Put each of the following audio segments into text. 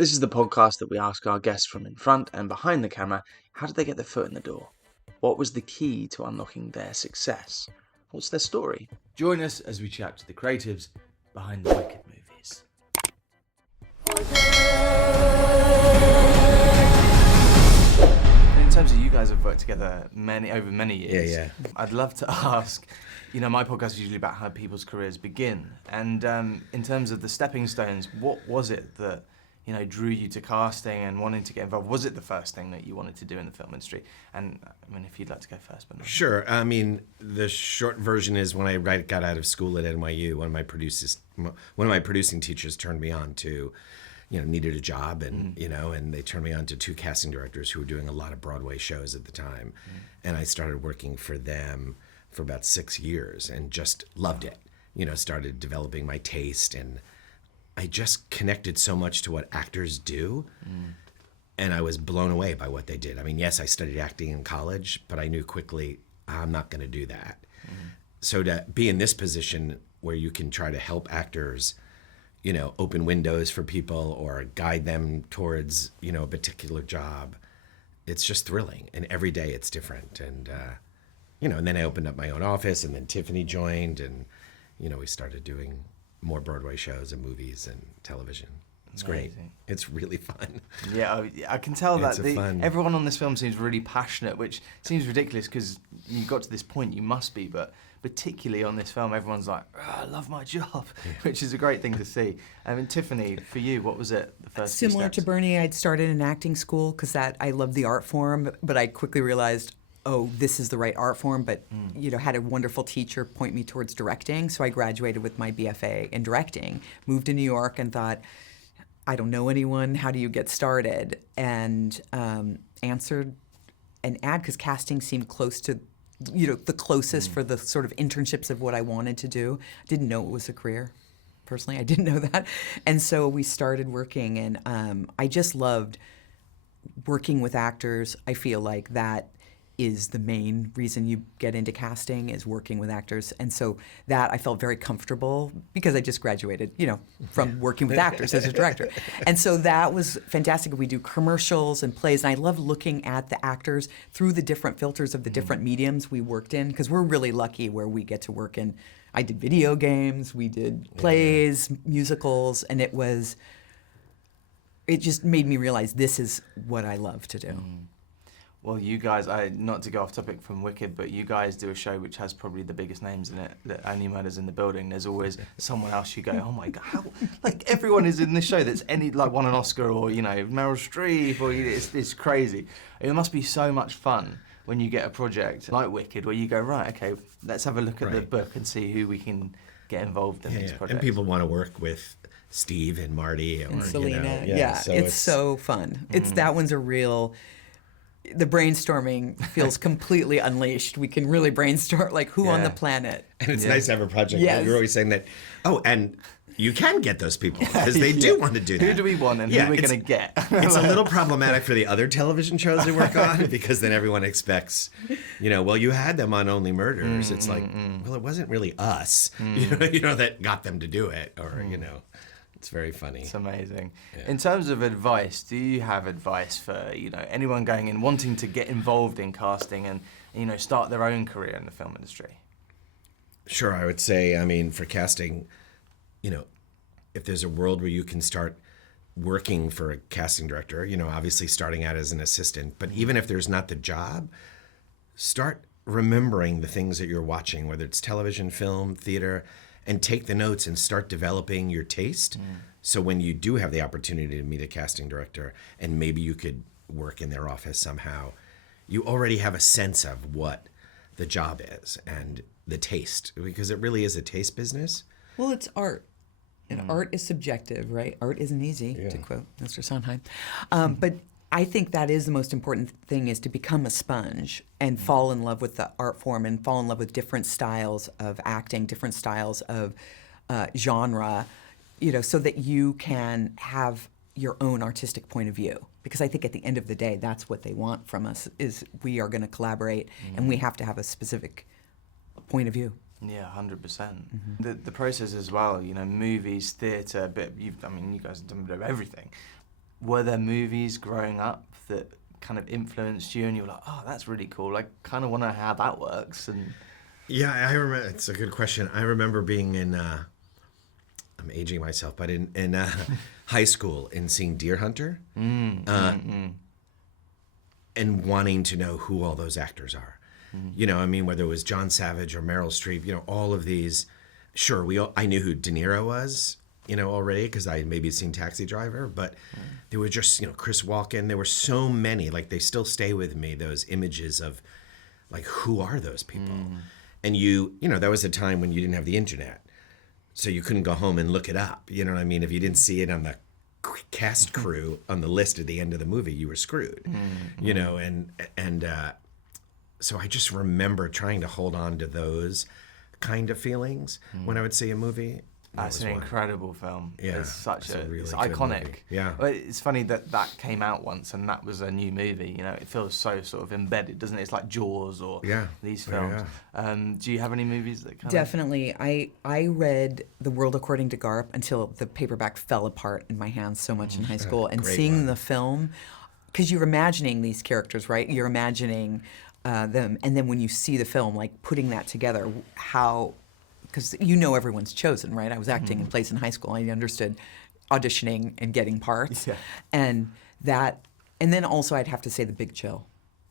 This is the podcast that we ask our guests from in front and behind the camera, how did they get their foot in the door? What was the key to unlocking their success? What's their story? Join us as we chat to the creatives behind the wicked movies. In terms of you guys have worked together over many years. Yeah. I'd love to ask, my podcast is usually about how people's careers begin. And in terms of the stepping stones, what was it that drew you to casting and wanting to get involved? Was it the first thing that you wanted to do in the film industry? And if you'd like to go first, but no. Sure. The short version is when I got out of school at NYU, one of my producing teachers turned me on to, needed a job, and and they turned me on to two casting directors who were doing a lot of Broadway shows at the time, and I started working for them for about 6 years and just loved it. Started developing my taste, and I just connected so much to what actors do, and I was blown away by what they did. Yes, I studied acting in college, but I knew quickly I'm not going to do that. So to be in this position where you can try to help actors, open windows for people or guide them towards, a particular job, it's just thrilling. And every day it's different. And, and then I opened up my own office, and then Tiffany joined, and, we started doing more Broadway shows and movies and television. It's great. It's really fun. Yeah, I can tell that everyone on this film seems really passionate, which seems ridiculous because you got to this point, you must be, but particularly on this film, everyone's like, I love my job, which is a great thing to see. Tiffany, for you, what was it, the first Similar to Bernie, I'd started in acting school because I loved the art form, but I quickly realized, this is the right art form, but had a wonderful teacher point me towards directing. So I graduated with my BFA in directing, moved to New York and thought, I don't know anyone, how do you get started? And answered an ad because casting seemed close to, the closest for the sort of internships of what I wanted to do. Didn't know it was a career. Personally, I didn't know that. And so we started working, and I just loved working with actors. I feel like that is the main reason you get into casting, is working with actors. And so that I felt very comfortable because I just graduated, from working with actors as a director. And so that was fantastic. We do commercials and plays, and I love looking at the actors through the different filters of the different mediums we worked in, because we're really lucky where we get to work in. I did video games, we did plays, musicals, and it just made me realize this is what I love to do. Well, you guys, not to go off topic from Wicked, but you guys do a show which has probably the biggest names in it, that Only Murders in the Building. There's always someone else you go, oh my God, how, everyone is in this show that's won an Oscar, or, Meryl Streep, or it's crazy. It must be so much fun when you get a project like Wicked where you go, right, okay, let's have a look at the book and see who we can get involved in these projects. And people want to work with Steve and Marty and Selena. So it's so fun. That one's a real... The brainstorming feels completely unleashed. We can really brainstorm, who on the planet. And it's nice to have a project where you're always saying that, and you can get those people, because they do want to do that. Who do we want, and who are we going to get? It's a little problematic for the other television shows we work on, because then everyone expects, you had them on Only Murders. It's like, well, it wasn't really us, that got them to do it, or, It's very funny. It's amazing. Yeah. In terms of advice, do you have advice for anyone going in wanting to get involved in casting and start their own career in the film industry? Sure, I would say, for casting, if there's a world where you can start working for a casting director, obviously starting out as an assistant, but even if there's not the job, start remembering the things that you're watching, whether it's television, film, theater, and take the notes and start developing your taste. So when you do have the opportunity to meet a casting director, and maybe you could work in their office somehow, you already have a sense of what the job is and the taste, because it really is a taste business. Well, it's art. And art is subjective, right? Art isn't easy, to quote Mr. Sondheim. But I think that is the most important thing, is to become a sponge and fall in love with the art form and fall in love with different styles of acting, different styles of genre, so that you can have your own artistic point of view. Because I think at the end of the day, that's what they want from us, is we are going to collaborate and we have to have a specific point of view. Yeah, 100%. The process as well, movies, theatre, but you guys have done everything. were there movies growing up that kind of influenced you and you were like, oh, that's really cool. I kind of want to know how that works. And Yeah, I remember. It's a good question. I remember being in. I'm aging myself, but in high school and seeing Deer Hunter, and wanting to know who all those actors are. You know, I mean, whether it was John Savage or Meryl Streep, you know, all of these. Sure, I knew who De Niro was, you know, already because I had maybe seen Taxi Driver, but there were just, you know, Chris Walken. There were so many, like they still stay with me. Those images of, like, who are those people? And you know, that was a time when you didn't have the internet. So you couldn't go home and look it up. You know what I mean? If you didn't see it on the cast crew on the list at the end of the movie, you were screwed. You know, and so I just remember trying to hold on to those kind of feelings when I would see a movie. That's an incredible film. Yeah, it's such really it's good iconic. movie. Yeah. But it's funny that came out once and that was a new movie. You know, it feels so sort of embedded, doesn't it? It's like Jaws or these films. Do you have any movies that kind Definitely. I read The World According to Garp until the paperback fell apart in my hands so much in high school. And seeing the film, because you're imagining these characters, right? You're imagining them. And then when you see the film, like putting that together, how... Because you know everyone's chosen, right? I was acting in plays in high school. I understood auditioning and getting parts. Yeah. And then also I'd have to say The Big Chill.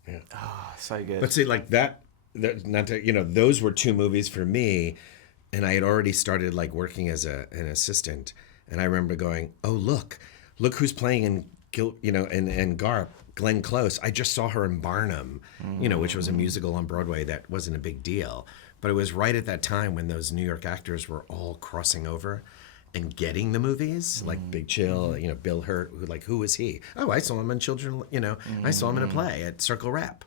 Yeah. Oh, so good. But see, like that not to, you know, those were two movies for me, and I had already started like working as an assistant, and I remember going, oh, look who's playing in Garp, Glenn Close. I just saw her in Barnum, you know, which was a musical on Broadway that wasn't a big deal. But it was right at that time when those New York actors were all crossing over and getting the movies, like Big Chill, you know, Bill Hurt, who was he? Oh, I saw him in Children, you know, I saw him in a play at Circle Rep.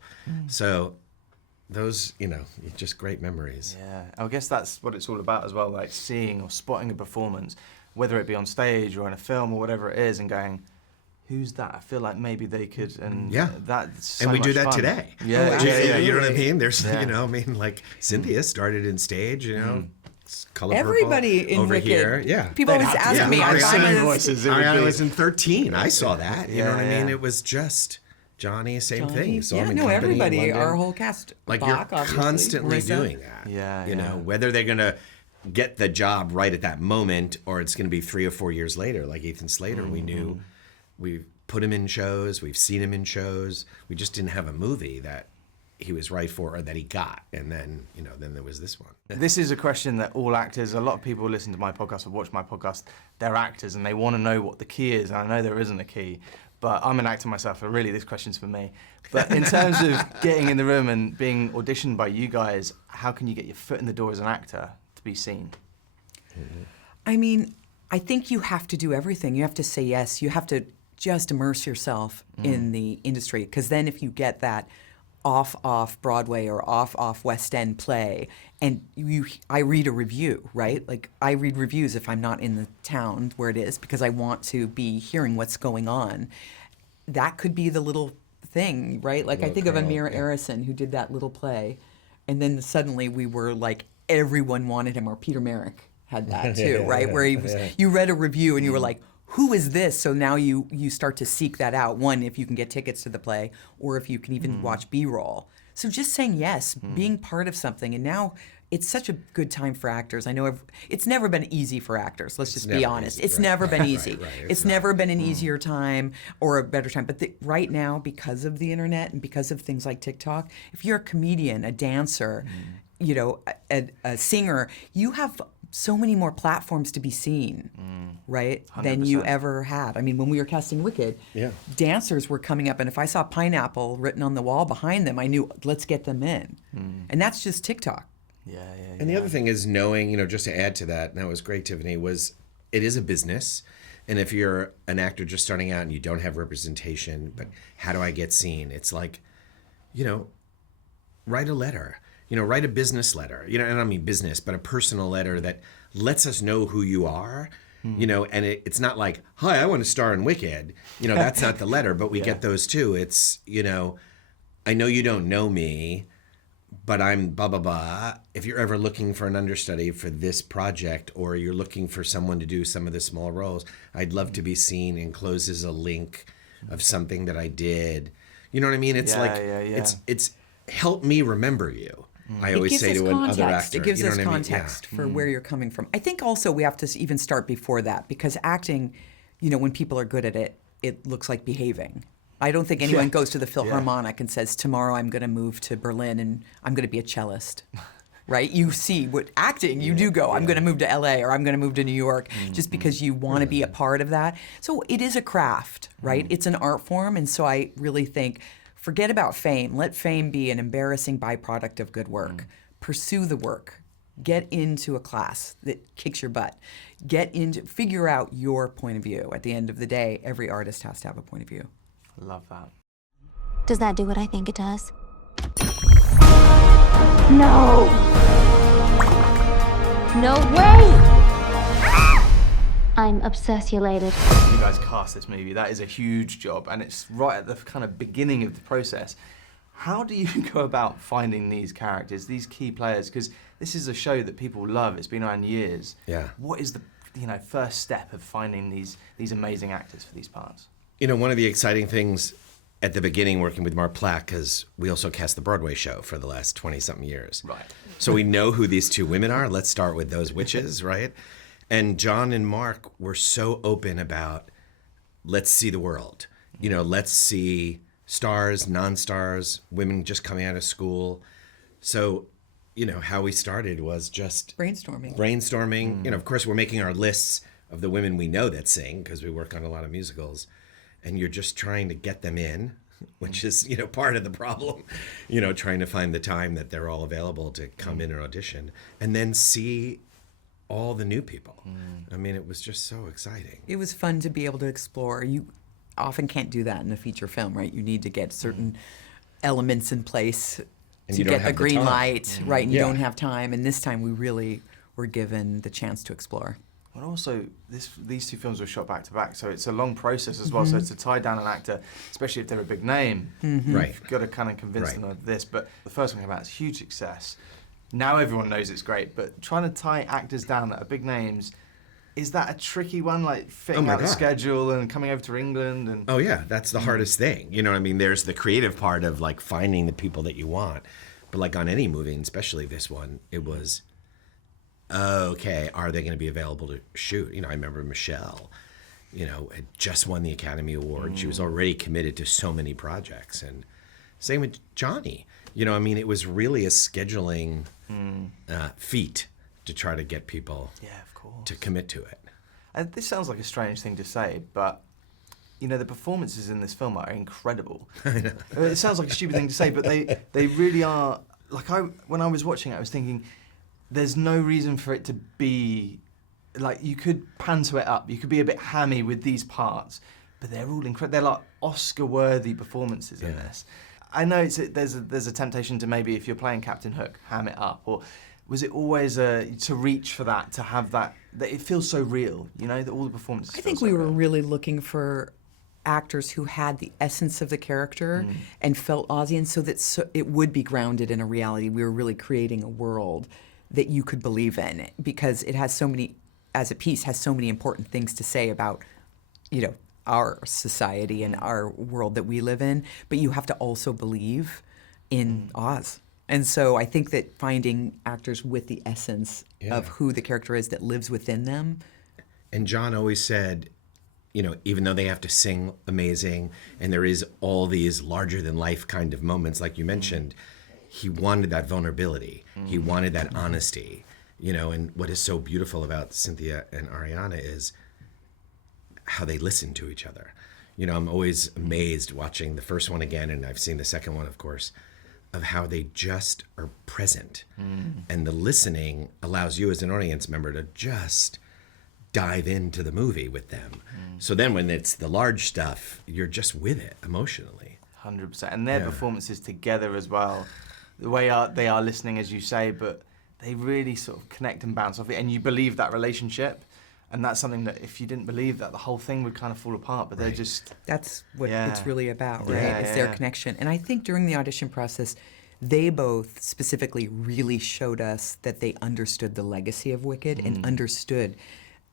So those, you know, just great memories. Yeah, I guess that's what it's all about as well, like seeing or spotting a performance, whether it be on stage or in a film or whatever it is, and going, who's that? I feel like maybe they could, and that's so and we much do that fun. today. Yeah, you know what I mean? There's, you know, I mean, like Cynthia started in stage, you know, Color Everybody Purple in over Wicked. here. Yeah, People always ask me. Singing voices. I was in 13. I saw that. You know what I mean? Yeah. It was just Johnny, same thing. Saw him in no, Company in everybody, London. our whole cast. Like Bach, you're obviously, constantly Marissa. doing that. Yeah, you know, whether they're gonna get the job right at that moment or it's gonna be 3 or 4 years later. Like Ethan Slater, we knew we put him in shows. We've seen him in shows. We just didn't have a movie that he was right for or that he got. And then, you know, then there was this one. This is a question that all actors, a lot of people who listen to my podcast or watch my podcast, they're actors and they want to know what the key is. And I know there isn't a key, but I'm an actor myself, so really this question's for me. But in terms of getting in the room and being auditioned by you guys, how can you get your foot in the door as an actor to be seen? I mean, I think you have to do everything. You have to say yes. You have to just immerse yourself in the industry, because then if you get that off Broadway or off West End play, and I read a review, right? Like I read reviews if I'm not in the town where it is, because I want to be hearing what's going on. That could be the little thing, right? Like I think of Amir Arison, who did that little play, and then suddenly we were like, everyone wanted him, or Peter Merrick had that too, right? Where he was, you read a review and you were like, who is this? So now you start to seek that out. One, if you can get tickets to the play, or if you can even watch B-roll. So just saying yes, being part of something. And now it's such a good time for actors. I know it's never been easy for actors. Let's just be honest. It's never been easy. It's never been an easier time or a better time. But right now, because of the internet and because of things like TikTok, if you're a comedian, a dancer, you know, a singer, you have so many more platforms to be seen, right, 100%. than you ever had. I mean, when we were casting Wicked, dancers were coming up, and if I saw pineapple written on the wall behind them, I knew, let's get them in. And that's just TikTok. And the other thing is knowing, you know, just to add to that, and that was great, Tiffany, was it is a business. And if you're an actor just starting out and you don't have representation, but how do I get seen? It's like, you know, write a letter. You know, write a business letter, you know, and I don't mean business, but a personal letter that lets us know who you are, you know, and it's not like, hi, I want to star in Wicked. You know, that's not the letter, but we get those too. It's, you know, I know you don't know me, but I'm blah, blah, blah. If you're ever looking for an understudy for this project, or you're looking for someone to do some of the small roles, I'd love to be seen, encloses a link of something that I did. You know what I mean? It's it's help me remember you. I always say to another actor. It gives you know us what I mean? context for where you're coming from. I think also we have to even start before that, because acting, when people are good at it, it looks like behaving. I don't think anyone goes to the Philharmonic and says, tomorrow I'm going to move to Berlin and I'm going to be a cellist. Right? You see what acting, you do go, I'm going to move to LA or I'm going to move to New York just because you want to be a part of that. So it is a craft, right? It's an art form. And so I really think, forget about fame. Let fame be an embarrassing byproduct of good work. Pursue the work. Get into a class that kicks your butt. Figure out your point of view. At the end of the day, every artist has to have a point of view. Love that. Does that do what I think it does? No! No way! I'm obsessulated. You guys cast this movie. That is a huge job, and it's right at the kind of beginning of the process. How do you go about finding these characters, these key players? Because this is a show that people love. It's been on years. Yeah. What is the first step of finding these amazing actors for these parts? One of the exciting things at the beginning working with Mark Platt, because we also cast the Broadway show for the last 20-something years. Right. So we know who these two women are. Let's start with those witches, right? And John and Mark were so open about, let's see the world. Let's see stars, non-stars, women just coming out of school. So, how we started was just brainstorming. Of course, we're making our lists of the women we know that sing, because we work on a lot of musicals. And you're just trying to get them in, which is, part of the problem, trying to find the time that they're all available to come in and audition, and then see all the new people. I mean, it was just so exciting. It was fun to be able to explore. You often can't do that in a feature film, right? You need to get certain elements in place to get a green light, right? And you don't have time. And this time we really were given the chance to explore. But also, these two films were shot back to back, so it's a long process as well. So to tie down an actor, especially if they're a big name, right, you've got to kind of convince them of this. But the first one came out, it's a huge success. Now everyone knows it's great, but trying to tie actors down that are big names, is that a tricky one? Like fitting out the schedule and coming over to England? And oh yeah, that's the hardest thing. There's the creative part of like finding the people that you want, but like on any movie, and especially this one, it was, okay, are they going to be available to shoot? I remember Michelle, had just won the Academy Award. She was already committed to so many projects. And same with Johnny. It was really a scheduling feat to try to get people to commit to it. And this sounds like a strange thing to say, but the performances in this film are incredible. I know. It sounds like a stupid thing to say, but they really are. Like when I was watching it, I was thinking, there's no reason for it to be, like, you could panto it up, you could be a bit hammy with these parts, but they're all incredible. They're like Oscar-worthy performances in this. I know there's a temptation to maybe, if you're playing Captain Hook, ham it up, or was it always to reach for that, to have that it feels so real, that all the performances I think we were really looking for actors who had the essence of the character and felt Aussian, so that it would be grounded in a reality. We were really creating a world that you could believe in, because it has so many, as a piece, has so many important things to say about, our society and our world that we live in, but you have to also believe in Oz. And so I think that finding actors with the essence of who the character is that lives within them. And John always said, even though they have to sing amazing and there is all these larger than life kind of moments, like you mentioned, he wanted that vulnerability. He wanted that honesty, and what is so beautiful about Cynthia and Ariana is how they listen to each other. I'm always amazed watching the first one again, and I've seen the second one, of course, of how they just are present. And the listening allows you as an audience member to just dive into the movie with them. So then when it's the large stuff, you're just with it emotionally. 100%. And their performances together as well. The way they are listening, as you say, but they really sort of connect and bounce off it, and you believe that relationship. And that's something that if you didn't believe that, the whole thing would kind of fall apart. But they're just... That's what it's really about, right? It's their connection. And I think during the audition process, they both specifically really showed us that they understood the legacy of Wicked and understood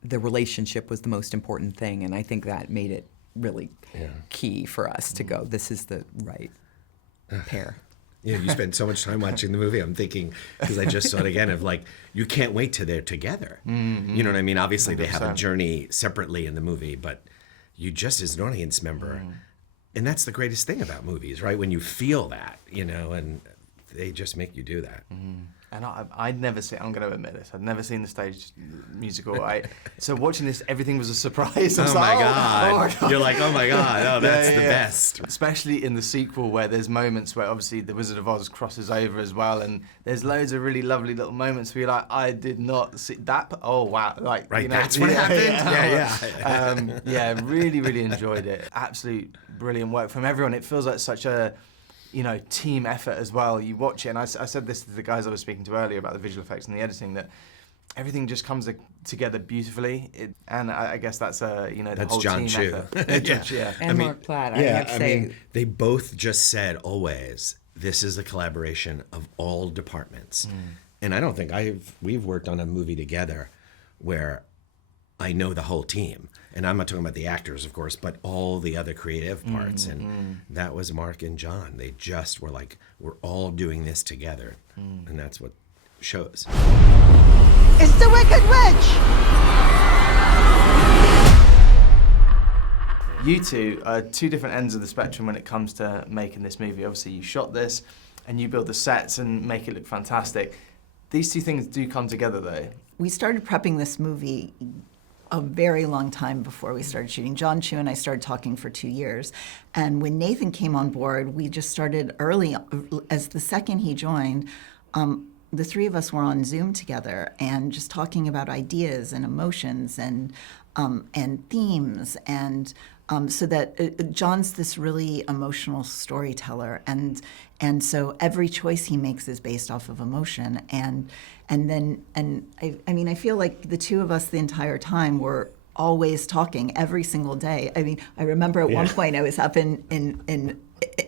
the relationship was the most important thing. And I think that made it really key for us to go, this is the right pair. You know, you spend so much time watching the movie. I'm thinking, because I just saw it again, of like, you can't wait till they're together. You know what I mean? Obviously, they have a journey separately in the movie, but you just, as an audience member, and that's the greatest thing about movies, right? When you feel that, you know, and they just make you do that. And I'd never seen, I'm going to admit this, I'd never seen the stage musical. So watching this, everything was a surprise. I was Oh my like, God. oh my God. You're like, oh my God, oh, that's the best. Especially in the sequel where there's moments where obviously the Wizard of Oz crosses over as well, and there's loads of really lovely little moments where you're like, I did not see that. Oh wow. Like, Right, you know, that's what happened? Yeah, really, really enjoyed it. Absolute brilliant work from everyone. It feels like such a, you know, team effort as well. You watch it, and I said this to the guys I was speaking to earlier about the visual effects and the editing, that everything just comes together beautifully. And I guess that's you know, the That's whole John team Chu. effort. And Mark Platt, I have to say. They both just said always, this is a collaboration of all departments. And I don't think we've worked on a movie together where I know the whole team. And I'm not talking about the actors, of course, but all the other creative parts. And that was Mark and John. They just were like, we're all doing this together. And that's what shows. It's the Wicked Witch! You two are two different ends of the spectrum when it comes to making this movie. Obviously, you shot this and you build the sets and make it look fantastic. These two things do come together, though. We started prepping this movie a very long time before we started shooting. John Chu and I started talking for 2 years. And when Nathan came on board, we just started early. As the second he joined, the three of us were on Zoom together and just talking about ideas and emotions and themes. And so that John's this really emotional storyteller. And so every choice he makes is based off of emotion. I mean, I feel like the two of us the entire time were always talking every single day. I mean, I remember at one point I was up in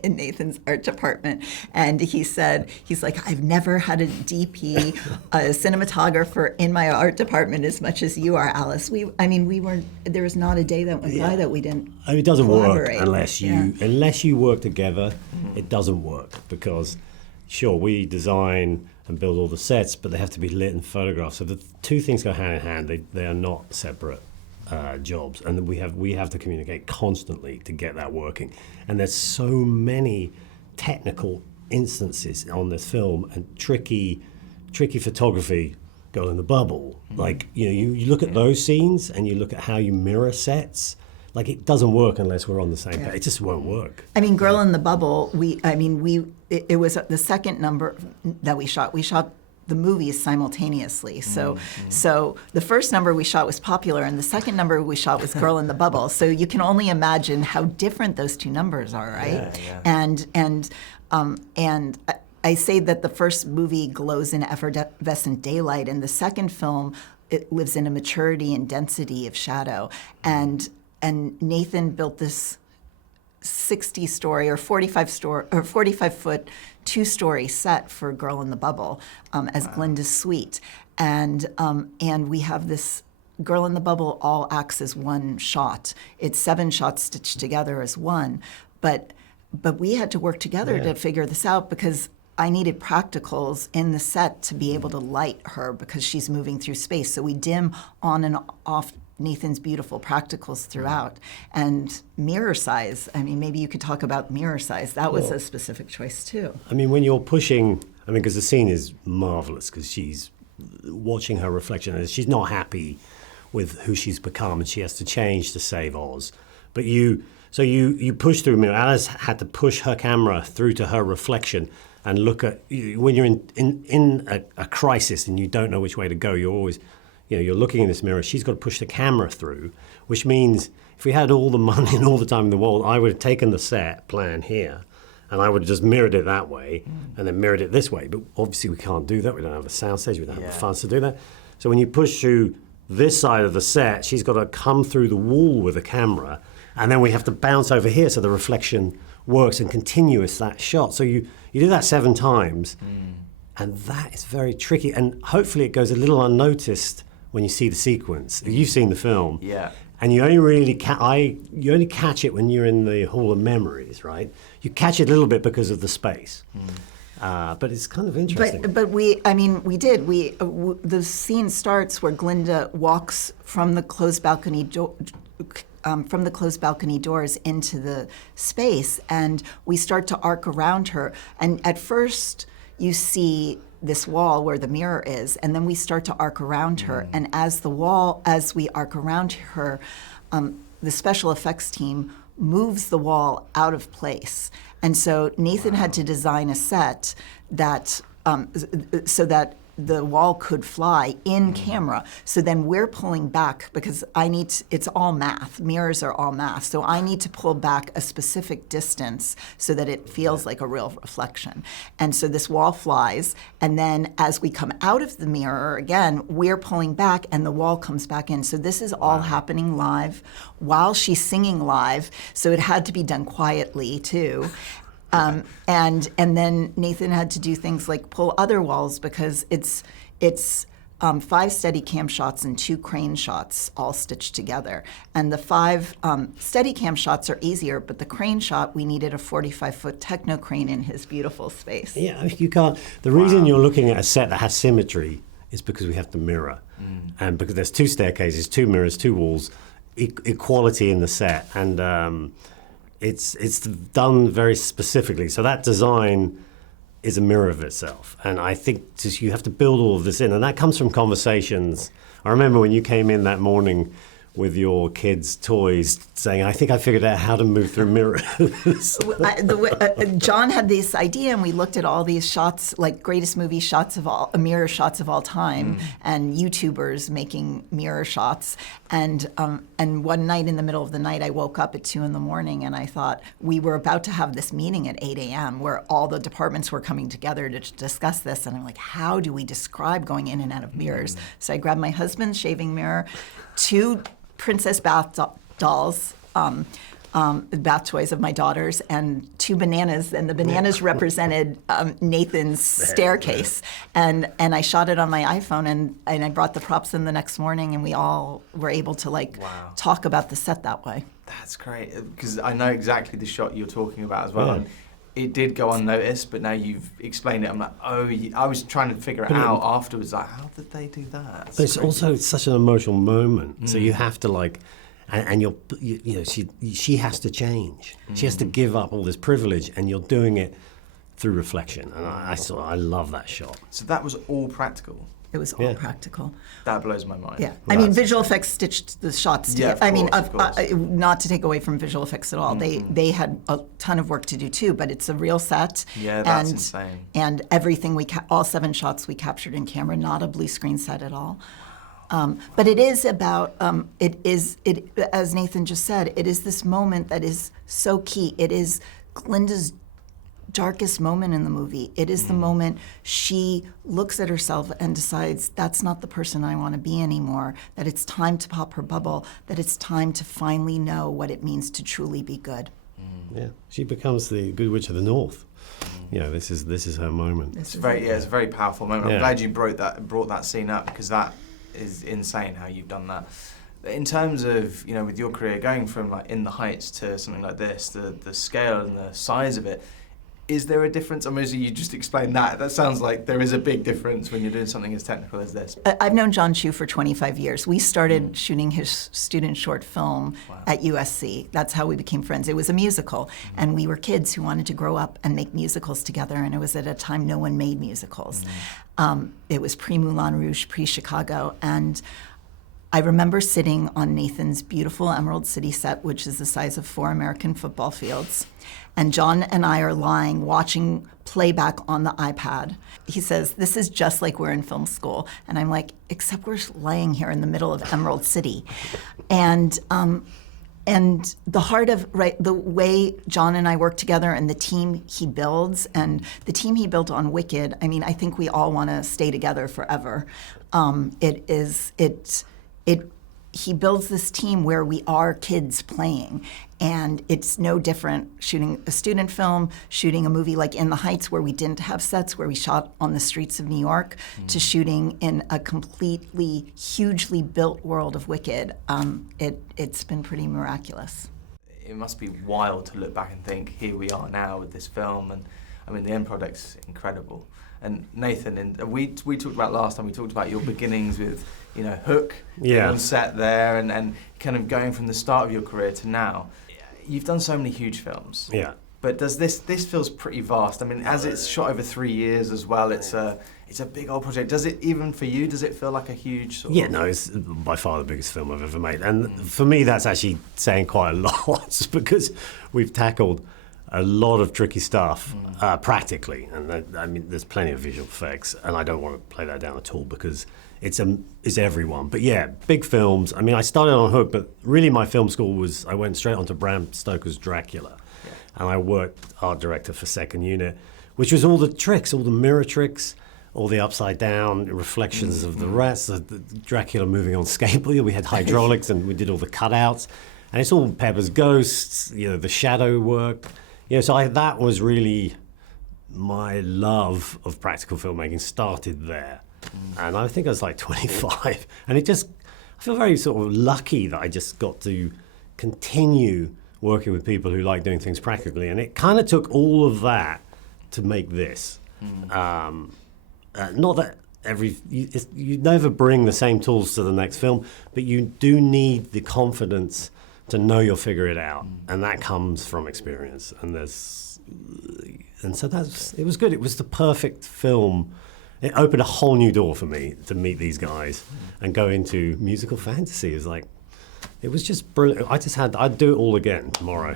Nathan's art department, and he's like, I've never had a DP, a cinematographer in my art department as much as you are, Alice. There was not a day that went by that we didn't I mean, it doesn't work collaborate. unless you work together. It doesn't work because, sure, we design and build all the sets, but they have to be lit and photographed. So the two things go hand in hand. They are not separate jobs, and we have to communicate constantly to get that working. And there's so many technical instances on this film and tricky photography. Girl in the Bubble, like, you know, you look at those scenes and you look at how you mirror sets. Like, it doesn't work unless we're on the same page. It just won't work. I mean, Girl in the Bubble, it was the second number that we shot. We shot the movies simultaneously. So the first number we shot was Popular, and the second number we shot was Girl in the Bubble. So you can only imagine how different those two numbers are, right? And I say that the first movie glows in effervescent daylight, and the second film, it lives in a maturity and density of shadow. And Nathan built this 60-story or 45-foot two-story set for Girl in the Bubble as Glinda's suite, and we have this Girl in the Bubble all acts as one shot. It's 7 shots stitched together as one, but we had to work together to figure this out because I needed practicals in the set to be able to light her because she's moving through space. So we dim on and off Nathan's beautiful practicals throughout. And mirror size, I mean, maybe you could talk about mirror size. That was a specific choice too. I mean, when you're pushing, I mean, because the scene is marvelous because she's watching her reflection and she's not happy with who she's become and she has to change to save Oz. But you push through a mirror. Alice had to push her camera through to her reflection and look at, when you're in a crisis and you don't know which way to go, you're always, you're looking in this mirror. She's got to push the camera through, which means if we had all the money and all the time in the world, I would have taken the set plan here and I would have just mirrored it that way and then mirrored it this way. But obviously we can't do that. We don't have a soundstage. We don't have the funds to do that. So when you push through this side of the set, she's got to come through the wall with the camera and then we have to bounce over here so the reflection works and continuous, that shot. So you do that 7 times, and that is very tricky. And hopefully it goes a little unnoticed when you see the sequence. You've seen the film. Yeah. And you only really you only catch it when you're in the Hall of Memories, right? You catch it a little bit because of the space. But it's kind of interesting. But we did. The scene starts where Glinda walks from the closed balcony doors into the space, and we start to arc around her. And at first, you see this wall where the mirror is, and then we start to arc around her. And as we arc around her, the special effects team moves the wall out of place. And so Nathan had to design a set that so that the wall could fly in camera. So then we're pulling back because it's all math. Mirrors are all math. So I need to pull back a specific distance so that it feels like a real reflection. And so this wall flies, and then as we come out of the mirror again, we're pulling back and the wall comes back in. So this is all happening live while she's singing live. So it had to be done quietly too. And then Nathan had to do things like pull other walls because it's 5 Steadicam shots and 2 crane shots all stitched together. And the 5 Steadicam shots are easier, but the crane shot, we needed a 45-foot techno crane in his beautiful space. Yeah, I mean, you can't. The reason you're looking at a set that has symmetry is because we have the mirror, and because there's 2 staircases, 2 mirrors, 2 walls, equality in the set, and it's done very specifically. So that design is a mirror of itself, and I think you have to build all of this in, and that comes from conversations. I remember when you came in that morning with your kids' toys saying, I think I figured out how to move through mirrors. John had this idea, and we looked at all these shots, like greatest movie shots of all, mirror shots of all time, and YouTubers making mirror shots. And one night in the middle of the night, I woke up at 2 a.m, and I thought we were about to have this meeting at 8 a.m. where all the departments were coming together to discuss this. And I'm like, how do we describe going in and out of mirrors? So I grabbed my husband's shaving mirror, 2 princess bath dolls, bath toys of my daughters, and 2 bananas, and the bananas represented Nathan's staircase. And I shot it on my iPhone, and I brought the props in the next morning, and we all were able to talk about the set that way. That's great, because I know exactly the shot you're talking about as well. Yeah. And it did go unnoticed, but now you've explained it. I'm like, I was trying to figure it out afterwards. Like, how did they do that? But it's also such an emotional moment, so you have to and she has to change. She has to give up all this privilege, and you're doing it through reflection. And I love that shot. So that was all practical. It was all practical. That blows my mind. Yeah, I mean, visual effects stitched the shots together. Of course. Not to take away from visual effects at all. They had a ton of work to do too, but it's a real set. Yeah, that's insane. And everything all 7 shots we captured in camera, not a blue screen set at all. But it is about as Nathan just said, it is this moment that is so key. It is Glinda's darkest moment in the movie. It is the moment she looks at herself and decides that's not the person I want to be anymore, that it's time to pop her bubble, that it's time to finally know what it means to truly be good. Yeah, she becomes the Good Witch of the North. You know, this is her moment. It's a very powerful moment. Yeah. I'm glad you brought that scene up, because that is insane how you've done that. In terms of, with your career going from In the Heights to something like this, the scale and the size of it, is there a difference? I mean, you just explained that. That sounds like there is a big difference when you're doing something as technical as this. I've known John Chu for 25 years. We started shooting his student short film at USC. That's how we became friends. It was a musical, and we were kids who wanted to grow up and make musicals together, and it was at a time no one made musicals. It was pre-Moulin Rouge, pre-Chicago, and I remember sitting on Nathan's beautiful Emerald City set, which is the size of 4 American football fields. And John and I are lying, watching playback on the iPad. He says, this is just like we're in film school. And I'm like, except we're laying here in the middle of Emerald City. And the heart of, the way John and I work together, and the team he builds, and the team he built on Wicked, I mean, I think we all want to stay together forever. he builds this team where we are kids playing. And it's no different shooting a student film, shooting a movie like In the Heights where we didn't have sets, where we shot on the streets of New York, to shooting in a completely, hugely built world of Wicked. It's been pretty miraculous. It must be wild to look back and think, here we are now with this film, and I mean the end product's incredible. And Nathan, we talked about last time, we talked about your beginnings with, Hook, on set there, and kind of going from the start of your career to now. You've done so many huge films. Yeah. But does this feels pretty vast? I mean, as it's shot over 3 years as well, it's a big old project. Does it, even for you, does it feel like a huge sort of... No, it's by far the biggest film I've ever made. And for me, that's actually saying quite a lot because we've tackled a lot of tricky stuff practically. And I mean, there's plenty of visual effects, and I don't want to play that down at all because it's everyone. But yeah, big films. I mean, I started on Hook, but really my film school was, I went straight onto Bram Stoker's Dracula. Yeah. And I worked art director for second unit, which was all the tricks, all the mirror tricks, all the upside down reflections of the rats, the Dracula moving on skateboard. We had hydraulics and we did all the cutouts. And it's all Pepper's ghosts, the shadow work. So that was really my love of practical filmmaking started there. And I think I was like 25. And I feel very sort of lucky that I just got to continue working with people who like doing things practically. And it kind of took all of that to make this. Not that you never bring the same tools to the next film, but you do need the confidence to know you'll figure it out. And that comes from experience. And so it was good. It was the perfect film. It opened a whole new door for me to meet these guys and go into musical fantasy. It was just brilliant. I'd do it all again tomorrow.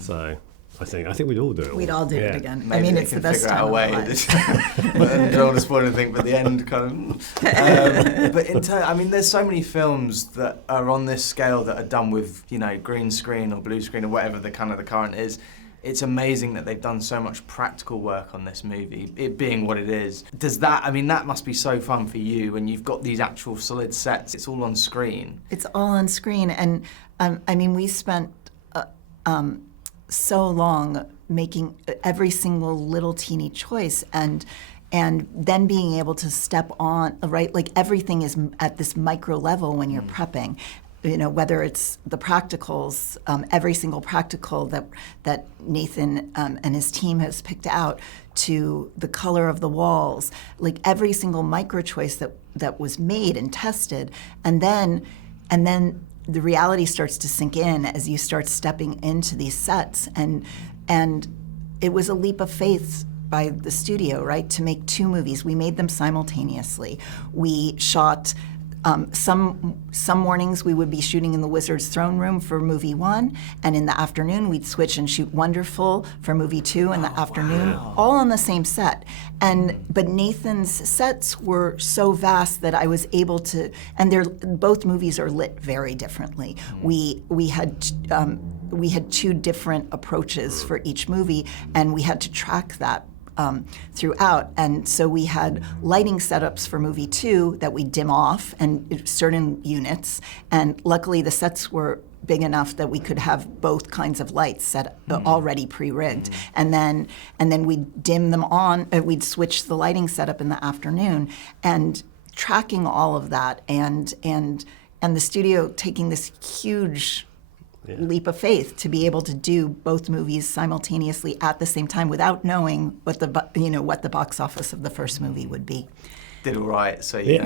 So I think we'd all do it. We'd all do it again. Maybe it's the best time of our lives. But I don't want to spoil anything, but the end kind of... but there's so many films that are on this scale that are done with, green screen or blue screen or whatever the current is. It's amazing that they've done so much practical work on this movie, it being what it is. That must be so fun for you when you've got these actual solid sets, it's all on screen. It's all on screen, and we spent so long making every single little teeny choice, and then being able to step on, right? Like everything is at this micro level when you're prepping. Whether it's the practicals, every single practical that Nathan and his team has picked out, to the color of the walls, like every single micro choice that was made and tested, and then the reality starts to sink in as you start stepping into these sets, and it was a leap of faith by the studio, right, to make two movies. We made them simultaneously. We shot. Some mornings we would be shooting in the Wizard's throne room for movie 1, and in the afternoon we'd switch and shoot Wonderful for movie 2 in the afternoon, all on the same set. But Nathan's sets were so vast that I was able to, and both movies are lit very differently. We had two different approaches for each movie, and we had to track that throughout. And so we had lighting setups for movie 2 that we dim off and certain units, and luckily the sets were big enough that we could have both kinds of lights set already pre-rigged, and then we'd dim them on. We'd switch the lighting setup in the afternoon, and tracking all of that, and the studio taking this huge leap of faith to be able to do both movies simultaneously at the same time without knowing what the box office of the first movie would be. Did all right, so fine.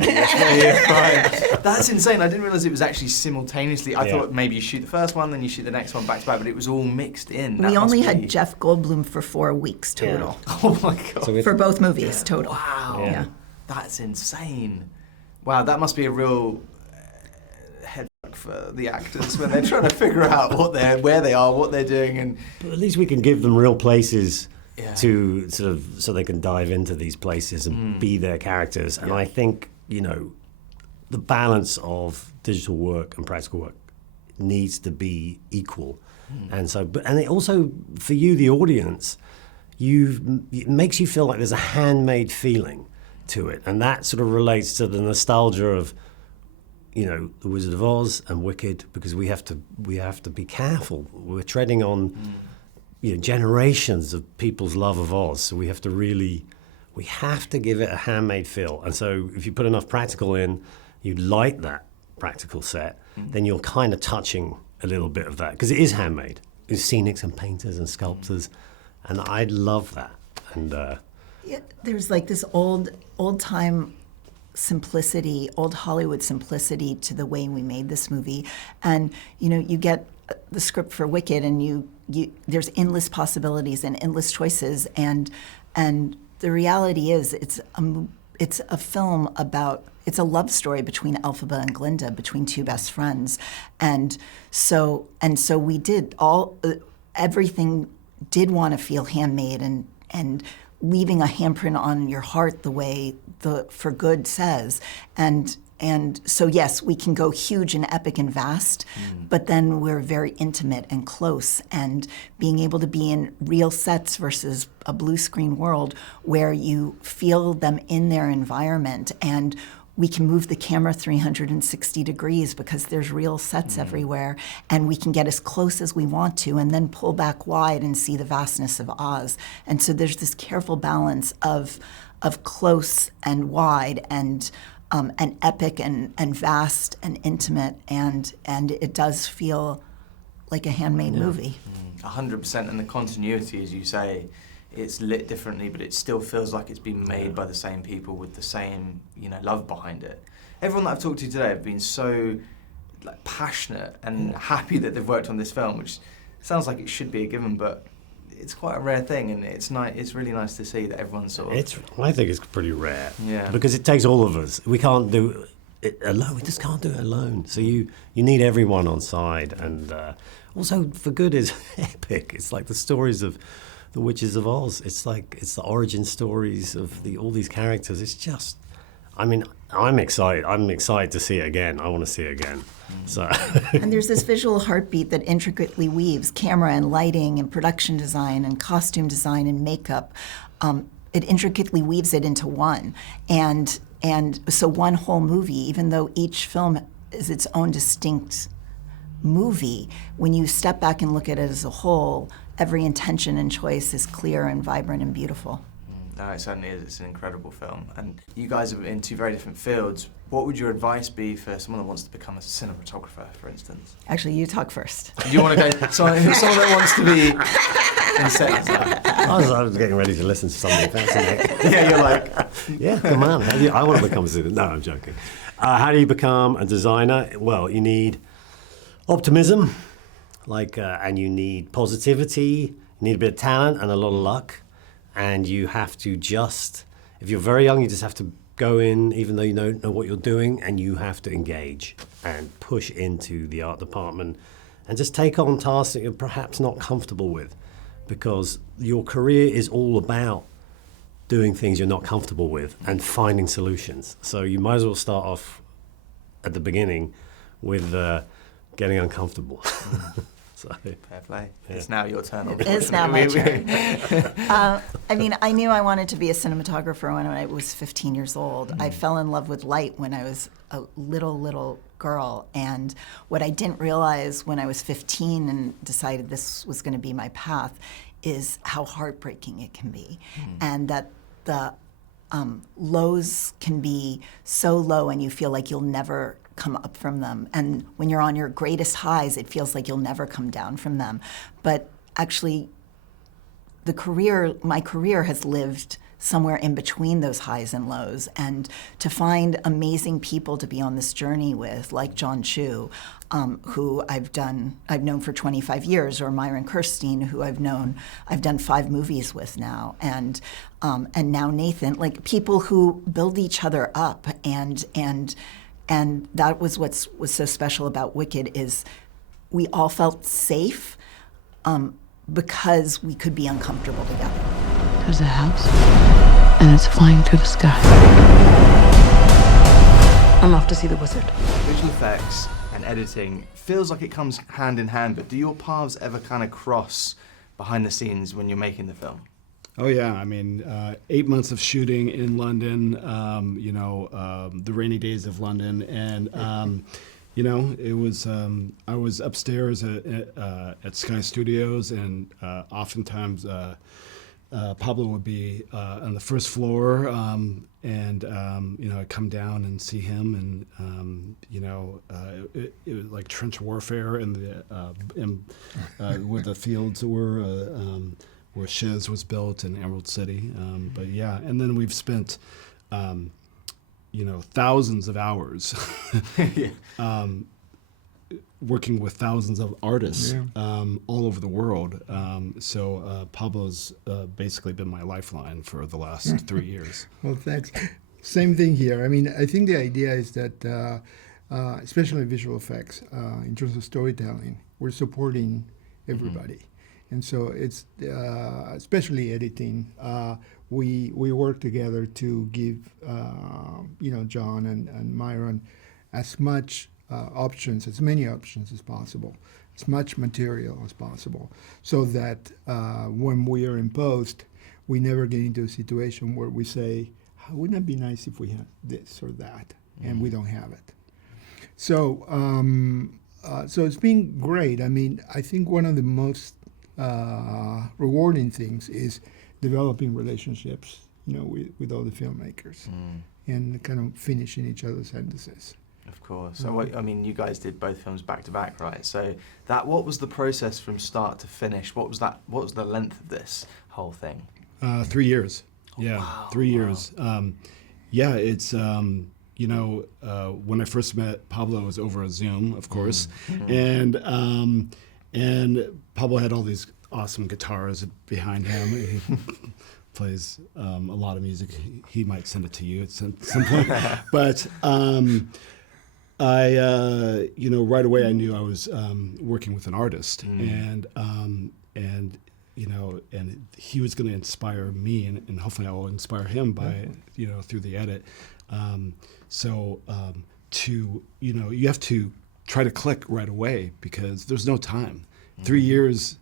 That's insane. I didn't realize it was actually simultaneously. I thought maybe you shoot the first one, then you shoot the next one back to back, but it was all mixed in. We only had Jeff Goldblum for 4 weeks total. Yeah. Oh my god! So for both movies total. Wow. Yeah. That's insane. Wow, that must be a real head for the actors when they're trying to figure out where they are, what they're doing, but at least we can give them real places to sort of so they can dive into these places and be their characters. And I think the balance of digital work and practical work needs to be equal. And it also for you, the audience, it makes you feel like there's a handmade feeling to it, and that sort of relates to the nostalgia of The Wizard of Oz and Wicked, because we have to be careful. We're treading on generations of people's love of Oz, so we have to give it a handmade feel. And so if you put enough practical in, you light that practical set, then you're kind of touching a little bit of that, because it is handmade. It's scenics and painters and sculptors, and I love that. And there's like this old-time simplicity, old Hollywood simplicity to the way we made this movie. And you get the script for Wicked, and you there's endless possibilities and endless choices, and the reality is it's a film about, it's a love story between Elphaba and Glinda, between two best friends, and so we did everything did want to feel handmade and leaving a handprint on your heart the way the For Good says. And so, yes, we can go huge and epic and vast, but then we're very intimate and close, and being able to be in real sets versus a blue screen world where you feel them in their environment, and we can move the camera 360 degrees because there's real sets everywhere, and we can get as close as we want to and then pull back wide and see the vastness of Oz. And so there's this careful balance of close and wide and epic and vast and intimate, and it does feel like a handmade movie. 100%, and the continuity, as you say, it's lit differently, but it still feels like it's been made by the same people with the same, love behind it. Everyone that I've talked to today have been so passionate and happy that they've worked on this film, which sounds like it should be a given, but it's quite a rare thing, and it's really nice to see that everyone's sort of... I think it's pretty rare. Yeah. Because it takes all of us. We can't do it alone. We just can't do it alone. So you need everyone on side. And also, For Good is epic. It's like the stories of the Witches of Oz. It's the origin stories of all these characters. It's just... I'm excited. I'm excited to see it again. I want to see it again. So. And there's this visual heartbeat that intricately weaves camera and lighting and production design and costume design and makeup. It intricately weaves it into one. And so one whole movie, even though each film is its own distinct movie, when you step back and look at it as a whole, every intention and choice is clear and vibrant and beautiful. No, it certainly is. It's an incredible film. And you guys are in two very different fields. What would your advice be for someone that wants to become a cinematographer, for instance? Actually, you talk first. Do you want to go? Someone that wants to be in sets. I was getting ready to listen to something fascinating. Yeah, you're like... Yeah, come on. I want to become a cinematographer. No, I'm joking. How do you become a designer? Well, you need optimism, and you need positivity. You need a bit of talent and a lot of luck. And you have to if you're very young, you just have to go in, even though you don't know what you're doing, and you have to engage and push into the art department and just take on tasks that you're perhaps not comfortable with, because your career is all about doing things you're not comfortable with and finding solutions. So you might as well start off at the beginning with getting uncomfortable. So, fair play. Yeah. It's now your turn. It is now my turn. I knew I wanted to be a cinematographer when I was 15 years old. I fell in love with light when I was a little girl. And what I didn't realize when I was 15 and decided this was going to be my path is how heartbreaking it can be. And that the lows can be so low and you feel like you'll never come up from them. And when you're on your greatest highs, it feels like you'll never come down from them. But actually, my career has lived somewhere in between those highs and lows. And to find amazing people to be on this journey with, like John Chu, who I've known for 25 years, or Myron Kerstein, who I've done 5 movies with now, and now Nathan, like people who build each other up, and that was what was so special about Wicked, is we all felt safe because we could be uncomfortable together. There's a house, and it's flying through the sky. I'm off to see the wizard. Visual effects and editing feels like it comes hand in hand, but do your paths ever kind of cross behind the scenes when you're making the film? Oh yeah, I mean, 8 months of shooting in London, the rainy days of London, and it was. I was upstairs at Sky Studios, and oftentimes Pablo would be on the first floor, and I'd come down and see him, and it was like trench warfare, and where the fields were. Where Shiz was built in Emerald City. But yeah, and then we've spent, thousands of hours working with thousands of artists all over the world. So Pablo's basically been my lifeline for the last 3 years. Well, thanks. Same thing here. I mean, I think the idea is that, especially visual effects, in terms of storytelling, we're supporting everybody. And so it's, especially editing, we work together to give, John and Myron as much as many options as possible, as much material as possible, so that when we are in post, we never get into a situation where we say, wouldn't it be nice if we had this or that, and we don't have it. So, so it's been great. I mean, I think one of the most rewarding things is developing relationships, with all the filmmakers, and kind of finishing each other's sentences. Of course. So, you guys did both films back to back, right? So, what was the process from start to finish? What was the length of this whole thing? 3 years. Yeah, wow, 3 years. It's when I first met Pablo, it was over a Zoom, of course, and Pablo had all these awesome guitars behind him. He plays a lot of music. He might send it to you at some point. But right away I knew I was working with an artist, and he was going to inspire me, and hopefully I will inspire him by through the edit. You have to try to click right away because there's no time. 3 years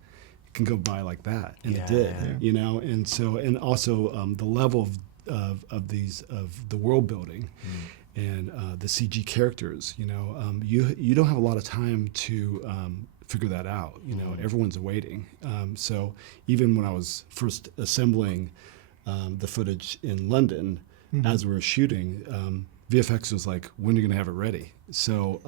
can go by like that, and it did, and so, and also the level of the world building and the CG characters, you don't have a lot of time to figure that out. Everyone's waiting. So even when I was first assembling the footage in London, as we were shooting, VFX was like, when are you going to have it ready? So,